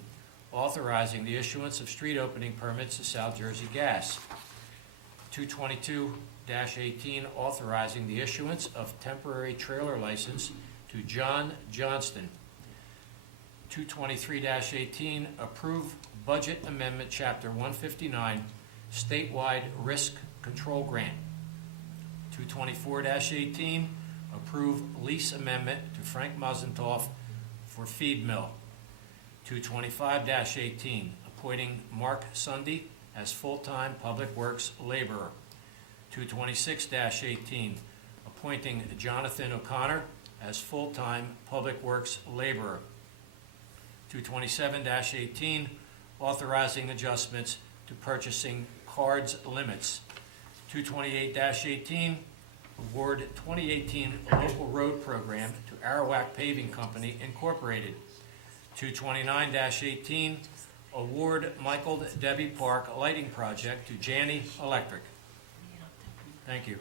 authorizing the issuance of street opening permits to South Jersey Gas. 222-18, authorizing the issuance of temporary trailer license to John Johnston. 223-18, approve budget amendment chapter 159, statewide risk control grant. 224-18, approve lease amendment to Frank Musentoff for feed mill. 225-18, appointing Mark Sunday as full-time Public Works laborer. 226-18, appointing Jonathan O'Connor as full-time Public Works laborer. 227-18, authorizing adjustments to purchasing cards limits. 228-18, award 2018 local road program to Arawak Paving Company, Incorporated. 229-18, award Michael Debbie Park lighting project to Janney Electric. Thank you.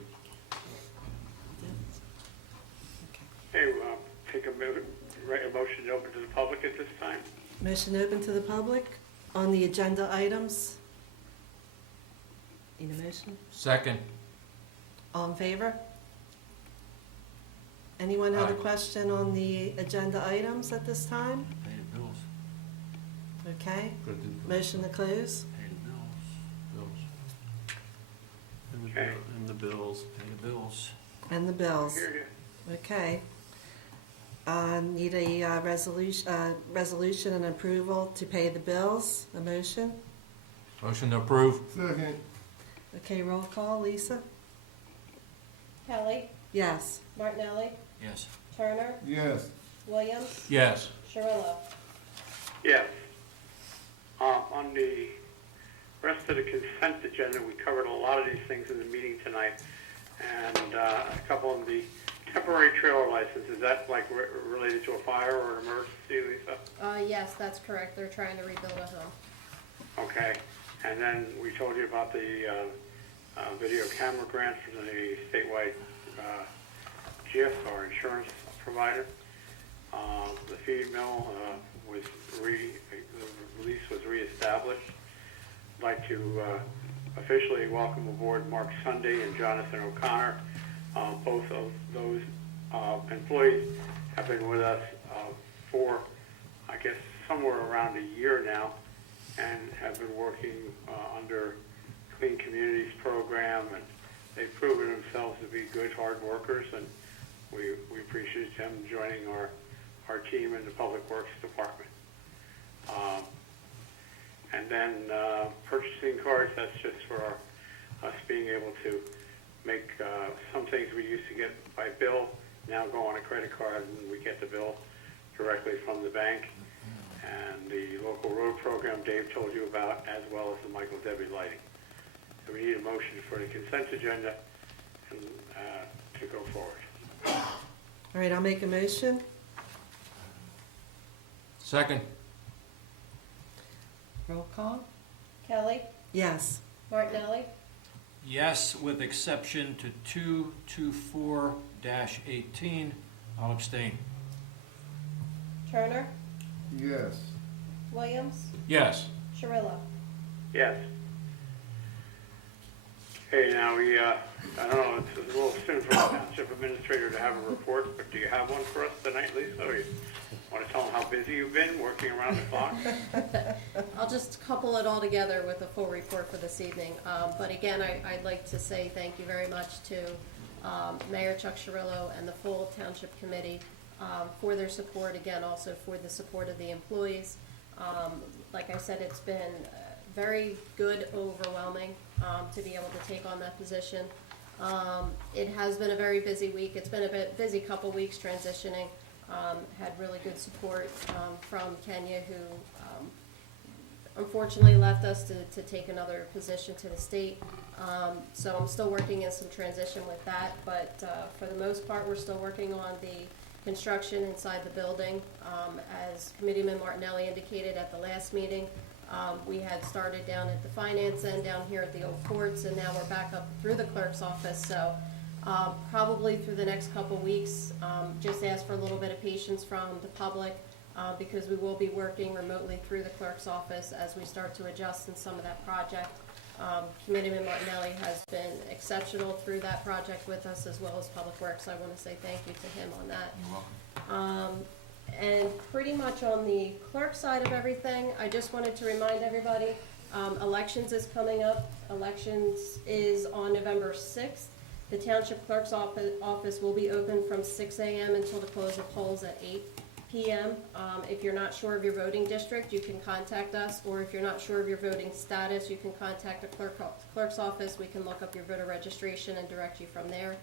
Okay, take a motion to open to the public at this time. Motion open to the public on the agenda items. Need a motion? Second. All in favor? Anyone have a Aye. question on the agenda items at this time? Pay the bills. Okay, motion to close. Pay the bills. Okay. And the bills. Pay the bills. And the bills. Hear you. Okay. Need a resolution and approval to pay the bills. A motion? Motion to approve. Second. Okay, roll call. Lisa? Kelly? Yes. Martinelli? Yes. Turner? Yes. Williams? Yes. Shirillo? Yes. On the rest of the consent agenda, we covered a lot of these things in the meeting tonight, and a couple of the temporary trailer license, is that like related to a fire or an emergency, Lisa? Yes, that's correct. They're trying to rebuild a home. Okay, and then we told you about the video camera grant from the statewide GIF, our insurance provider. The feed mill the lease was reestablished. I'd like to officially welcome aboard Mark Sunday and Jonathan O'Connor. Both of those employees have been with us for, I guess, somewhere around a year now, and have been working under Clean Communities program, and they've proven themselves to be good, hard workers, and we appreciate them joining our team in the Public Works Department. And then purchasing cards, that's just for us being able to make some things we used to get by bill now go on a credit card, and we get the bill directly from the bank. And the local road program Dave told you about, as well as the Michael Debbie lighting. So we need a motion for the consent agenda and, to go forward. All right, I'll make a motion. Second. Roll call? Kelly, Yes. Martinelli, Yes, with exception to 224-18. I'll abstain. Turner, Yes. Williams, Yes. Cirillo. Yes. Okay, now I don't know, it's a little soon for the township administrator to have a report, but do you have one for us tonight, Lisa? Or you want to tell them how busy you've been working around the clock? I'll just couple it all together with a full report for this evening. But again, I'd like to say thank you very much to Mayor Chuck Cirillo and the full Township Committee for their support, again, also for the support of the employees. Like I said, it's been very good, overwhelming to be able to take on that position. It has been a very busy week. It's been a busy couple weeks transitioning. Had really good support from Kenya, who unfortunately left us to take another position to the state. So I'm still working in some transition with that, but for the most part, we're still working on the construction inside the building. As Committeeman Martinelli indicated at the last meeting, we had started down at the finance end down here at the old courts, and now we're back up through the clerk's office. So probably through the next couple weeks, just ask for a little bit of patience from the public because we will be working remotely through the clerk's office as we start to adjust in some of that project. Committeeman Martinelli has been exceptional through that project with us, as well as Public Works. I want to say thank you to him on that. You're welcome. And pretty much on the clerk side of everything, I just wanted to remind everybody, elections is coming up. Elections is on November 6th. The Township Clerk's office will be open from 6 a.m. until the close of polls at 8 p.m. If you're not sure of your voting district, you can contact us, or if you're not sure of your voting status, you can contact the clerk's office. We can look up your voter registration and direct you from there.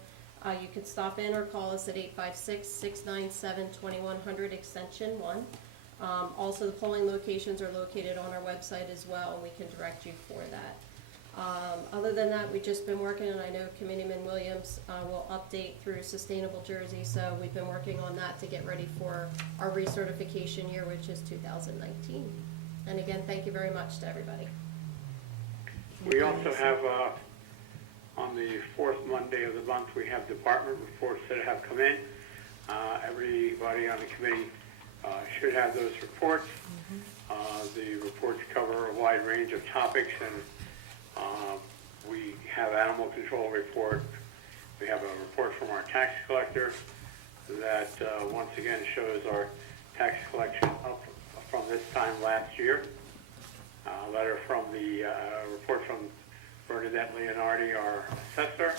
You can stop in or call us at 856-697-2100 extension 1. Also, the polling locations are located on our website as well, and we can direct you for that. Other than that, we've just been working, and I know Committeeman Williams will update through Sustainable Jersey, so we've been working on that to get ready for our recertification year, which is 2019. And again, thank you very much to everybody. We also have, on the fourth Monday of the month, we have department reports that have come in. Everybody on the committee should have those reports. The reports cover a wide range of topics, and we have animal control report. We have a report from our tax collector that once again shows our tax collection up from this time last year. A letter from the report from Bernadette Leonardi, our assessor.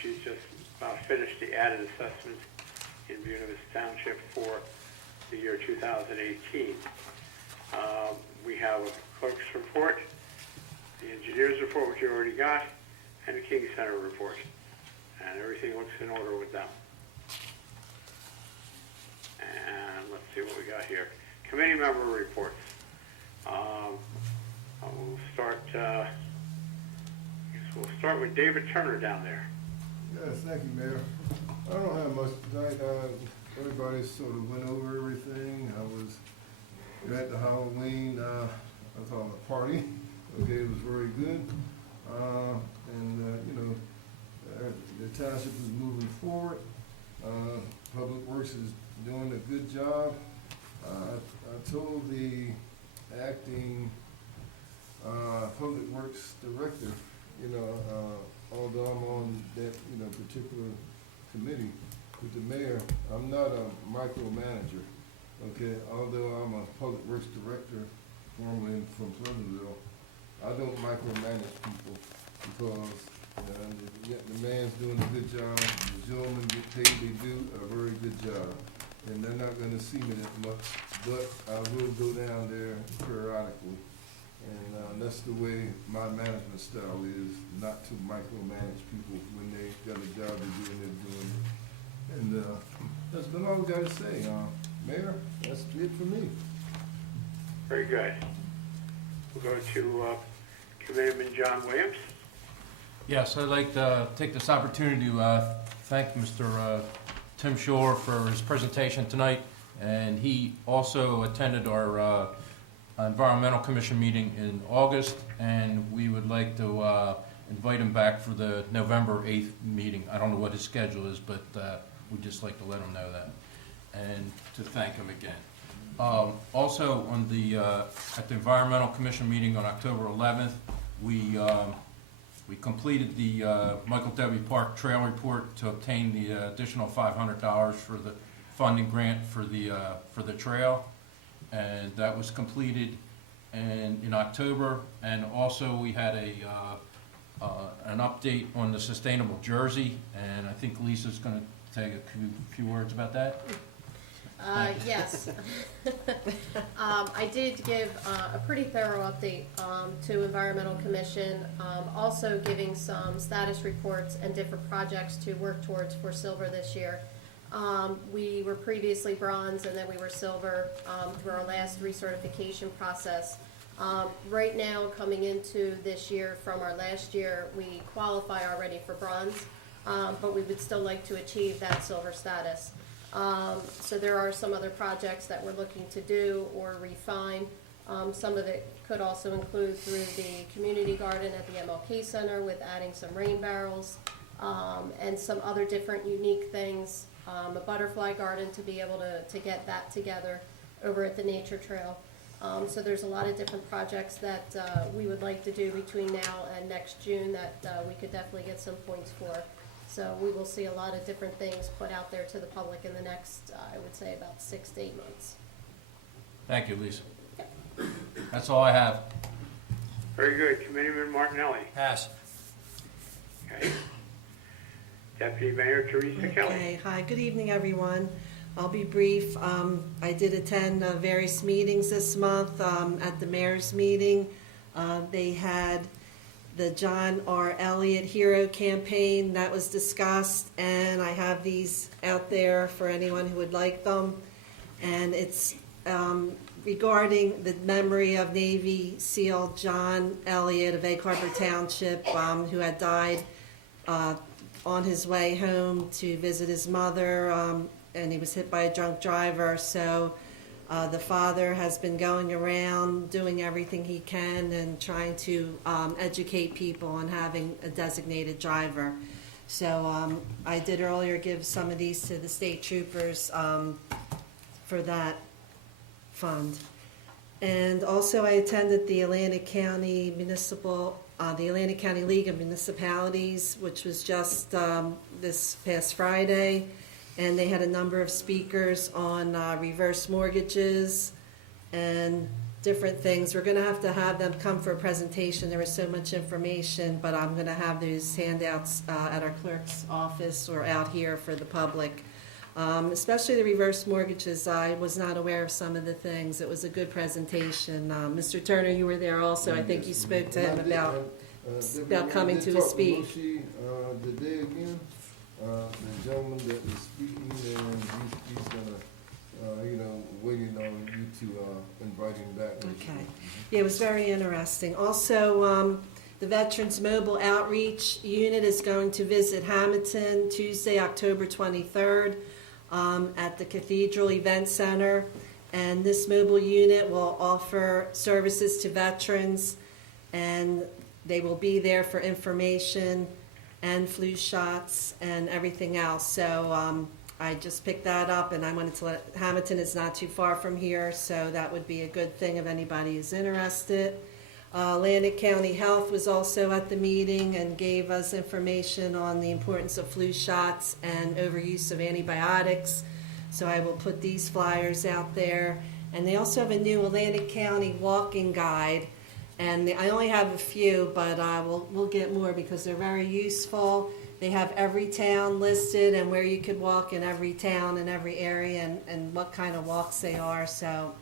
She's just finished the added assessment in Buena Vista Township for the year 2018. We have a clerk's report, the engineer's report, which you already got, and the King Center report. And everything looks in order with them. And let's see what we got here. Committee member reports. We'll start with David Turner down there. Yes, thank you, Mayor. I don't have much tonight. Everybody sort of went over everything. I was at the Halloween, I call it a party. Okay, it was very good. You know, the township is moving forward. Public Works is doing a good job. I told the acting Public Works Director, you know, although I'm on that, you know, particular committee with the mayor, I'm not a micromanager, okay? Although I'm a Public Works Director formerly from Pleasantville, I don't micromanage people because the man's doing a good job, the gentlemen get paid, they do a very good job. And they're not gonna see me that much, but I will go down there periodically. And that's the way my management style is, not to micromanage people when they got a job to do and they're doing it. And that's been all we gotta say. Mayor, that's it for me. Very good. We'll go to Committeeman John Williams. Yes, I'd like to take this opportunity to thank Mr. Tim Shore for his presentation tonight, and he also attended our Environmental Commission meeting in August, and we would like to invite him back for the November 8th meeting. I don't know what his schedule is, but we'd just like to let him know that, and to thank him again. Also, on at the Environmental Commission meeting on October 11th, we completed the Michael W. Park Trail Report to obtain the additional $500 for the funding grant for the trail, and that was completed in October. And also we had an update on the Sustainable Jersey, and I think Lisa's going to take a few words about that. Yes. I did give a pretty thorough update to Environmental Commission, also giving some status reports and different projects to work towards for silver this year. We were previously bronze, and then we were silver through our last recertification process. Right now, coming into this year from our last year, we qualify already for bronze, but we would still like to achieve that silver status. So there are some other projects that we're looking to do or refine. Some of it could also include through the community garden at the MLK Center with adding some rain barrels, and some other different unique things, a butterfly garden to be able to get that together over at the Nature Trail. So there's a lot of different projects that we would like to do between now and next June that we could definitely get some points for. So we will see a lot of different things put out there to the public in the next, I would say, about 6 to 8 months. Thank you, Lisa. That's all I have. Very good. Committeeman Martinelli. Pass. Okay. Deputy Mayor Teresa Kelly. Okay, hi, good evening, everyone. I'll be brief. I did attend various meetings this month. At the mayor's meeting, they had the John R. Elliott Hero Campaign that was discussed, and I have these out there for anyone who would like them. And it's regarding the memory of Navy SEAL John Elliott of Egg Harbor Township, who had died on his way home to visit his mother, and he was hit by a drunk driver. So the father has been going around doing everything he can and trying to educate people on having a designated driver. So I did earlier give some of these to the state troopers for that fund. And also I attended the Atlantic County League of Municipalities, which was just this past Friday. And they had a number of speakers on reverse mortgages and different things. We're going to have them come for a presentation. There was so much information, but I'm going to have those handouts at our clerk's office or out here for the public. Especially the reverse mortgages, I was not aware of some of the things. It was a good presentation. Mr. Turner, you were there also. I think you spoke to him about coming to speak. The day again. The gentleman that was speaking, and he's gonna, waiting on you to invite him back. Okay. Yeah, it was very interesting. Also, The Veterans Mobile Outreach Unit is going to visit Hamilton Tuesday, October 23rd at the Cathedral Event Center. And this mobile unit will offer services to veterans, and they will be there for information and flu shots and everything else. So I just picked that up, and I wanted to let Hamilton is not too far from here, so that would be a good thing if anybody is interested. Atlantic County Health was also at the meeting and gave us information on the importance of flu shots and overuse of antibiotics. So I will put these flyers out there. And they also have a new Atlantic County walking guide. And I only have a few, but we'll get more because they're very useful. They have every town listed and where you could walk in every town and every area and what kind of walks they are. So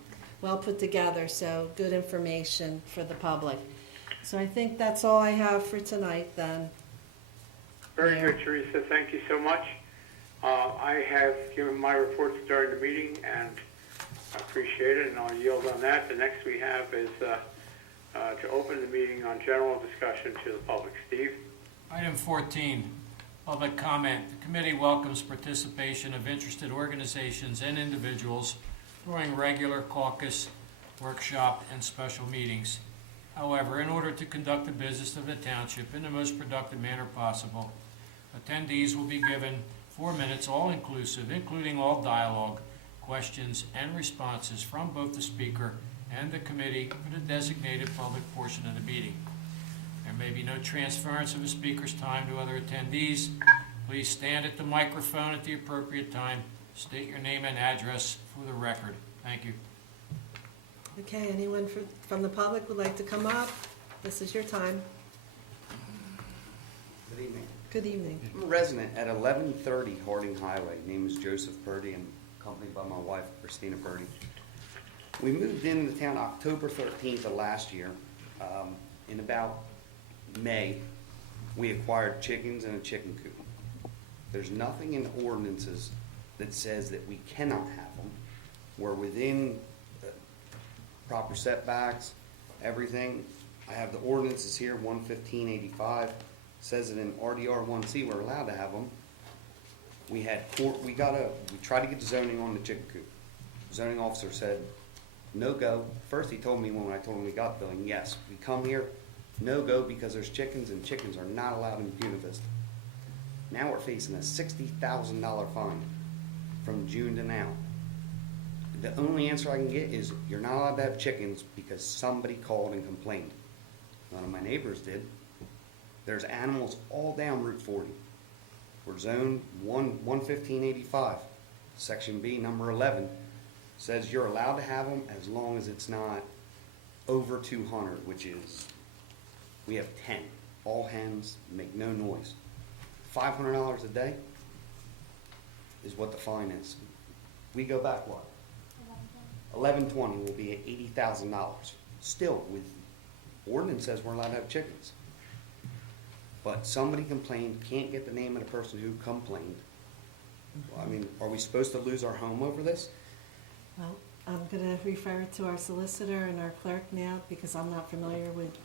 well put together, so good information for the public. So I think that's all I have for tonight then. Very good, Teresa. Thank you so much. I have given my reports during the meeting, and I appreciate it, and I'll yield on that. The next we have is to open the meeting on general discussion to the public. Steve? Item 14, public comment. The committee welcomes participation of interested organizations and individuals during regular caucus, workshop, and special meetings. However, in order to conduct the business of the township in the most productive manner possible, attendees will be given 4 minutes, all-inclusive, including all dialogue, questions, and responses from both the speaker and the committee for the designated public portion of the meeting. There may be no transference of a speaker's time to other attendees. Please stand at the microphone at the appropriate time. State your name and address for the record. Thank you. Okay, anyone from the public would like to come up? This is your time. Good evening. Good evening. I'm a resident at 1130 Harding Highway. Name is Joseph Purdy. I'm accompanied by my wife, Christina Purdy. We moved into town October 13th of last year. In about May, we acquired chickens and a chicken coop. There's nothing in the ordinances that says that we cannot have them. We're within the proper setbacks, everything. I have the ordinances here, 11585. Says that in RDR 1C we're allowed to have them. We had we tried to get the zoning on the chicken coop. Zoning officer said, no go. First he told me when I told him we got billing, yes, we come here, no go because there's chickens and chickens are not allowed in Buena Vista. Now we're facing a $60,000 fine from June to now. The only answer I can get is you're not allowed to have chickens because somebody called and complained. None of my neighbors did. There's animals all down Route 40. We're zoned 11585. Section B, number 11, says you're allowed to have them as long as it's not over 200, which is, we have 10. All hens, make no noise. $500 a day is what the fine is. We go back what? 1120 will be at $80,000. Still, with ordinance says we're allowed to have chickens. But somebody complained, can't get the name of the person who complained. I mean, are we supposed to lose our home over this? Well, I'm going to refer to our solicitor and our clerk now because I'm not familiar with.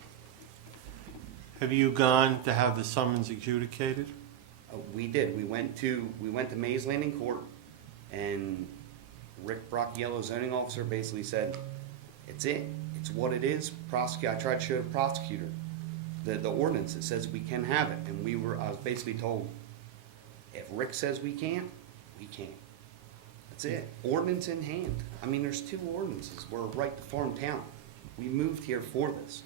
Have you gone to have the summons adjudicated? We did. We went to Mays Landing Court, and Rick Brocchiello, zoning officer, basically said, it's it. It's what it is. I tried to show the prosecutor the ordinance that says we can have it, and I was basically told, if Rick says we can't, we can't. That's it. Ordinance in hand. I mean, there's 2 ordinances. We're right to farm town. We moved here for this,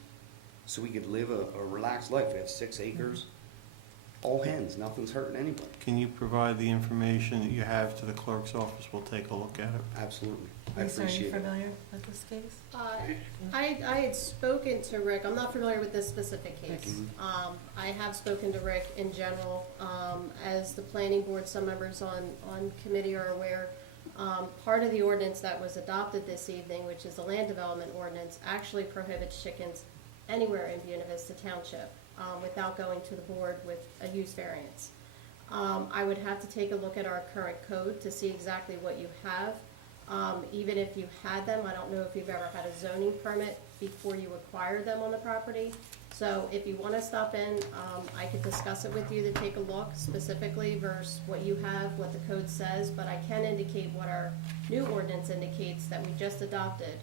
so we could live a relaxed life. We have 6 acres, all hens. Nothing's hurting anybody. Can you provide the information that you have to the clerk's office? We'll take a look at it. Absolutely. I Lisa, are you appreciate it. familiar with this case? I had spoken to Rick. I'm not familiar with this specific case. I have spoken to Rick in general. As the planning board, some members on committee are aware, part of the ordinance that was adopted this evening, which is the land development ordinance, actually prohibits chickens anywhere in Buena Vista Township without going to the board with a use variance. I would have to take a look at our current code to see exactly what you have. Even if you had them, I don't know if you've ever had a zoning permit before you acquired them on the property. So if you want to stop in, I could discuss it with you to take a look specifically versus what you have, what the code says, but I can indicate what our new ordinance indicates that we just adopted.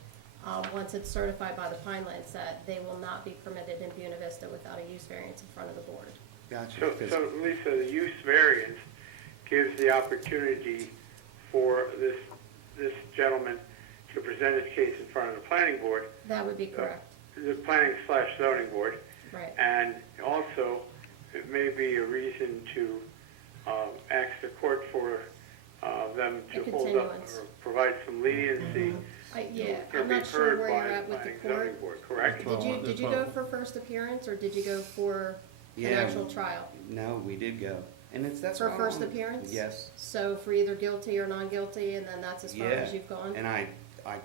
Once it's certified by the Pinelands, that they will not be permitted in Buena Vista without a use variance in front of the board. Gotcha. So Lisa, the use variance gives the opportunity for this gentleman to present his case in front of the planning board, That would be correct, the planning/zoning board, right. and also it may be a reason to ask the court for them A to hold up continuance. or provide some leniency. Yeah, to I'm be not sure heard where by you're at with the planning zoning court. board, correct? Did you go for first appearance, or did you go for an Yeah. actual trial? No, we did go. And that's For why first I'm- appearance? Yes. So for either guilty or non-guilty, and then that's as far Yeah. as you've gone? And I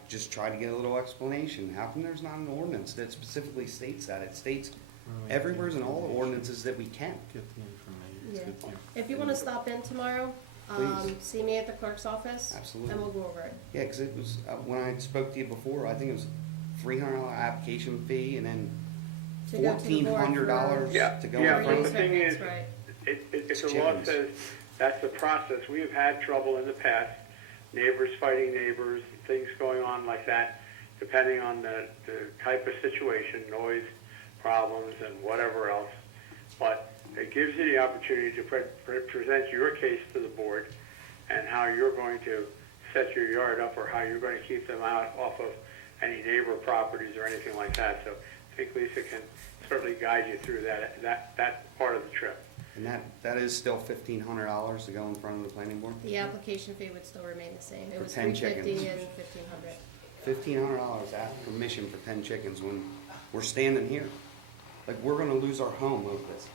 just tried to get a little explanation. How come there's not an ordinance that specifically states that? It states everywhere in all the ordinances that we can. Get the information. Yeah. Get the- If you want to stop in tomorrow, Please. see me at the clerk's office. Absolutely. And we'll go over it. Yeah, because it was, when I spoke to you before, I think it was $300 application fee and then To go to the board for- $1,400 Yeah, to go yeah, in but front the of thing is, Right. if It's the law chickens. says that's the process, we have had trouble in the past, neighbors fighting neighbors, things going on like that, depending on the type of situation, noise problems and whatever else. But it gives you the opportunity to present your case to the board and how you're going to set your yard up or how you're going to keep them out off of any neighbor properties or anything like that. So I think Lisa can certainly guide you through that part of the trip. And that is still $1,500 to go in front of the planning board? The application fee would still remain the same. It For was 10 $350 chickens. and $1,500. $1,500 after permission for 10 chickens when we're standing here. Like, we're gonna lose our home over this.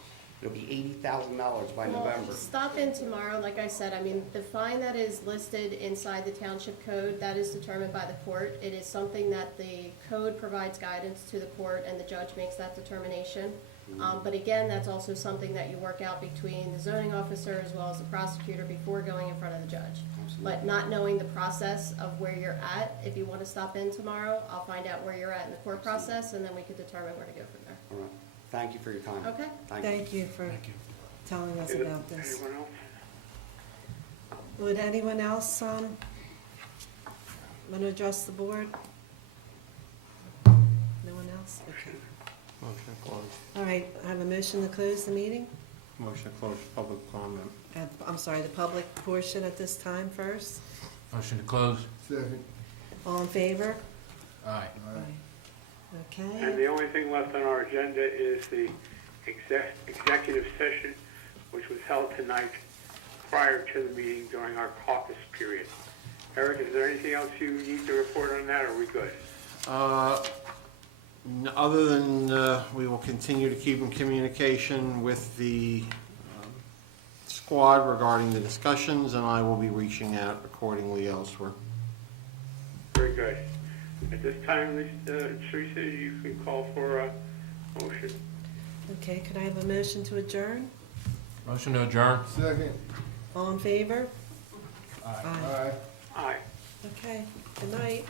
It'll be $80,000 by Well, November. stop in tomorrow, like I said, I mean, the fine that is listed inside the township code, that is determined by the court. It is something that the code provides guidance to the court, and the judge makes that determination. But again, that's also something that you work out between the zoning officer as well as the prosecutor before going in front of the judge. Absolutely. But not knowing the process of where you're at, if you want to stop in tomorrow, I'll find out where you're at in the court process, and then we could determine where to go from there. All right. Thank you for your time. Okay. Thank you for telling us about this. Anyone else? Would anyone else want to address the board? No one else? Okay. Motion to close. All right, I have a motion to close the meeting. Motion to close public comment. I'm sorry, the public portion at this time first. Motion to close. Second. All in favor? Aye. And Okay. the only thing left on our agenda is the executive session, which was held tonight prior to the meeting during our caucus period. Eric, is there anything else you need to report on that, or are we good? Other than we will continue to keep in communication with the squad regarding the discussions, and I will be reaching out accordingly elsewhere. Very good. At this time, Teresa, you can call for a motion. Okay, could I have a motion to adjourn? Motion to adjourn. Second. All in favor? Aye. Aye. Aye. Aye. Okay, good night.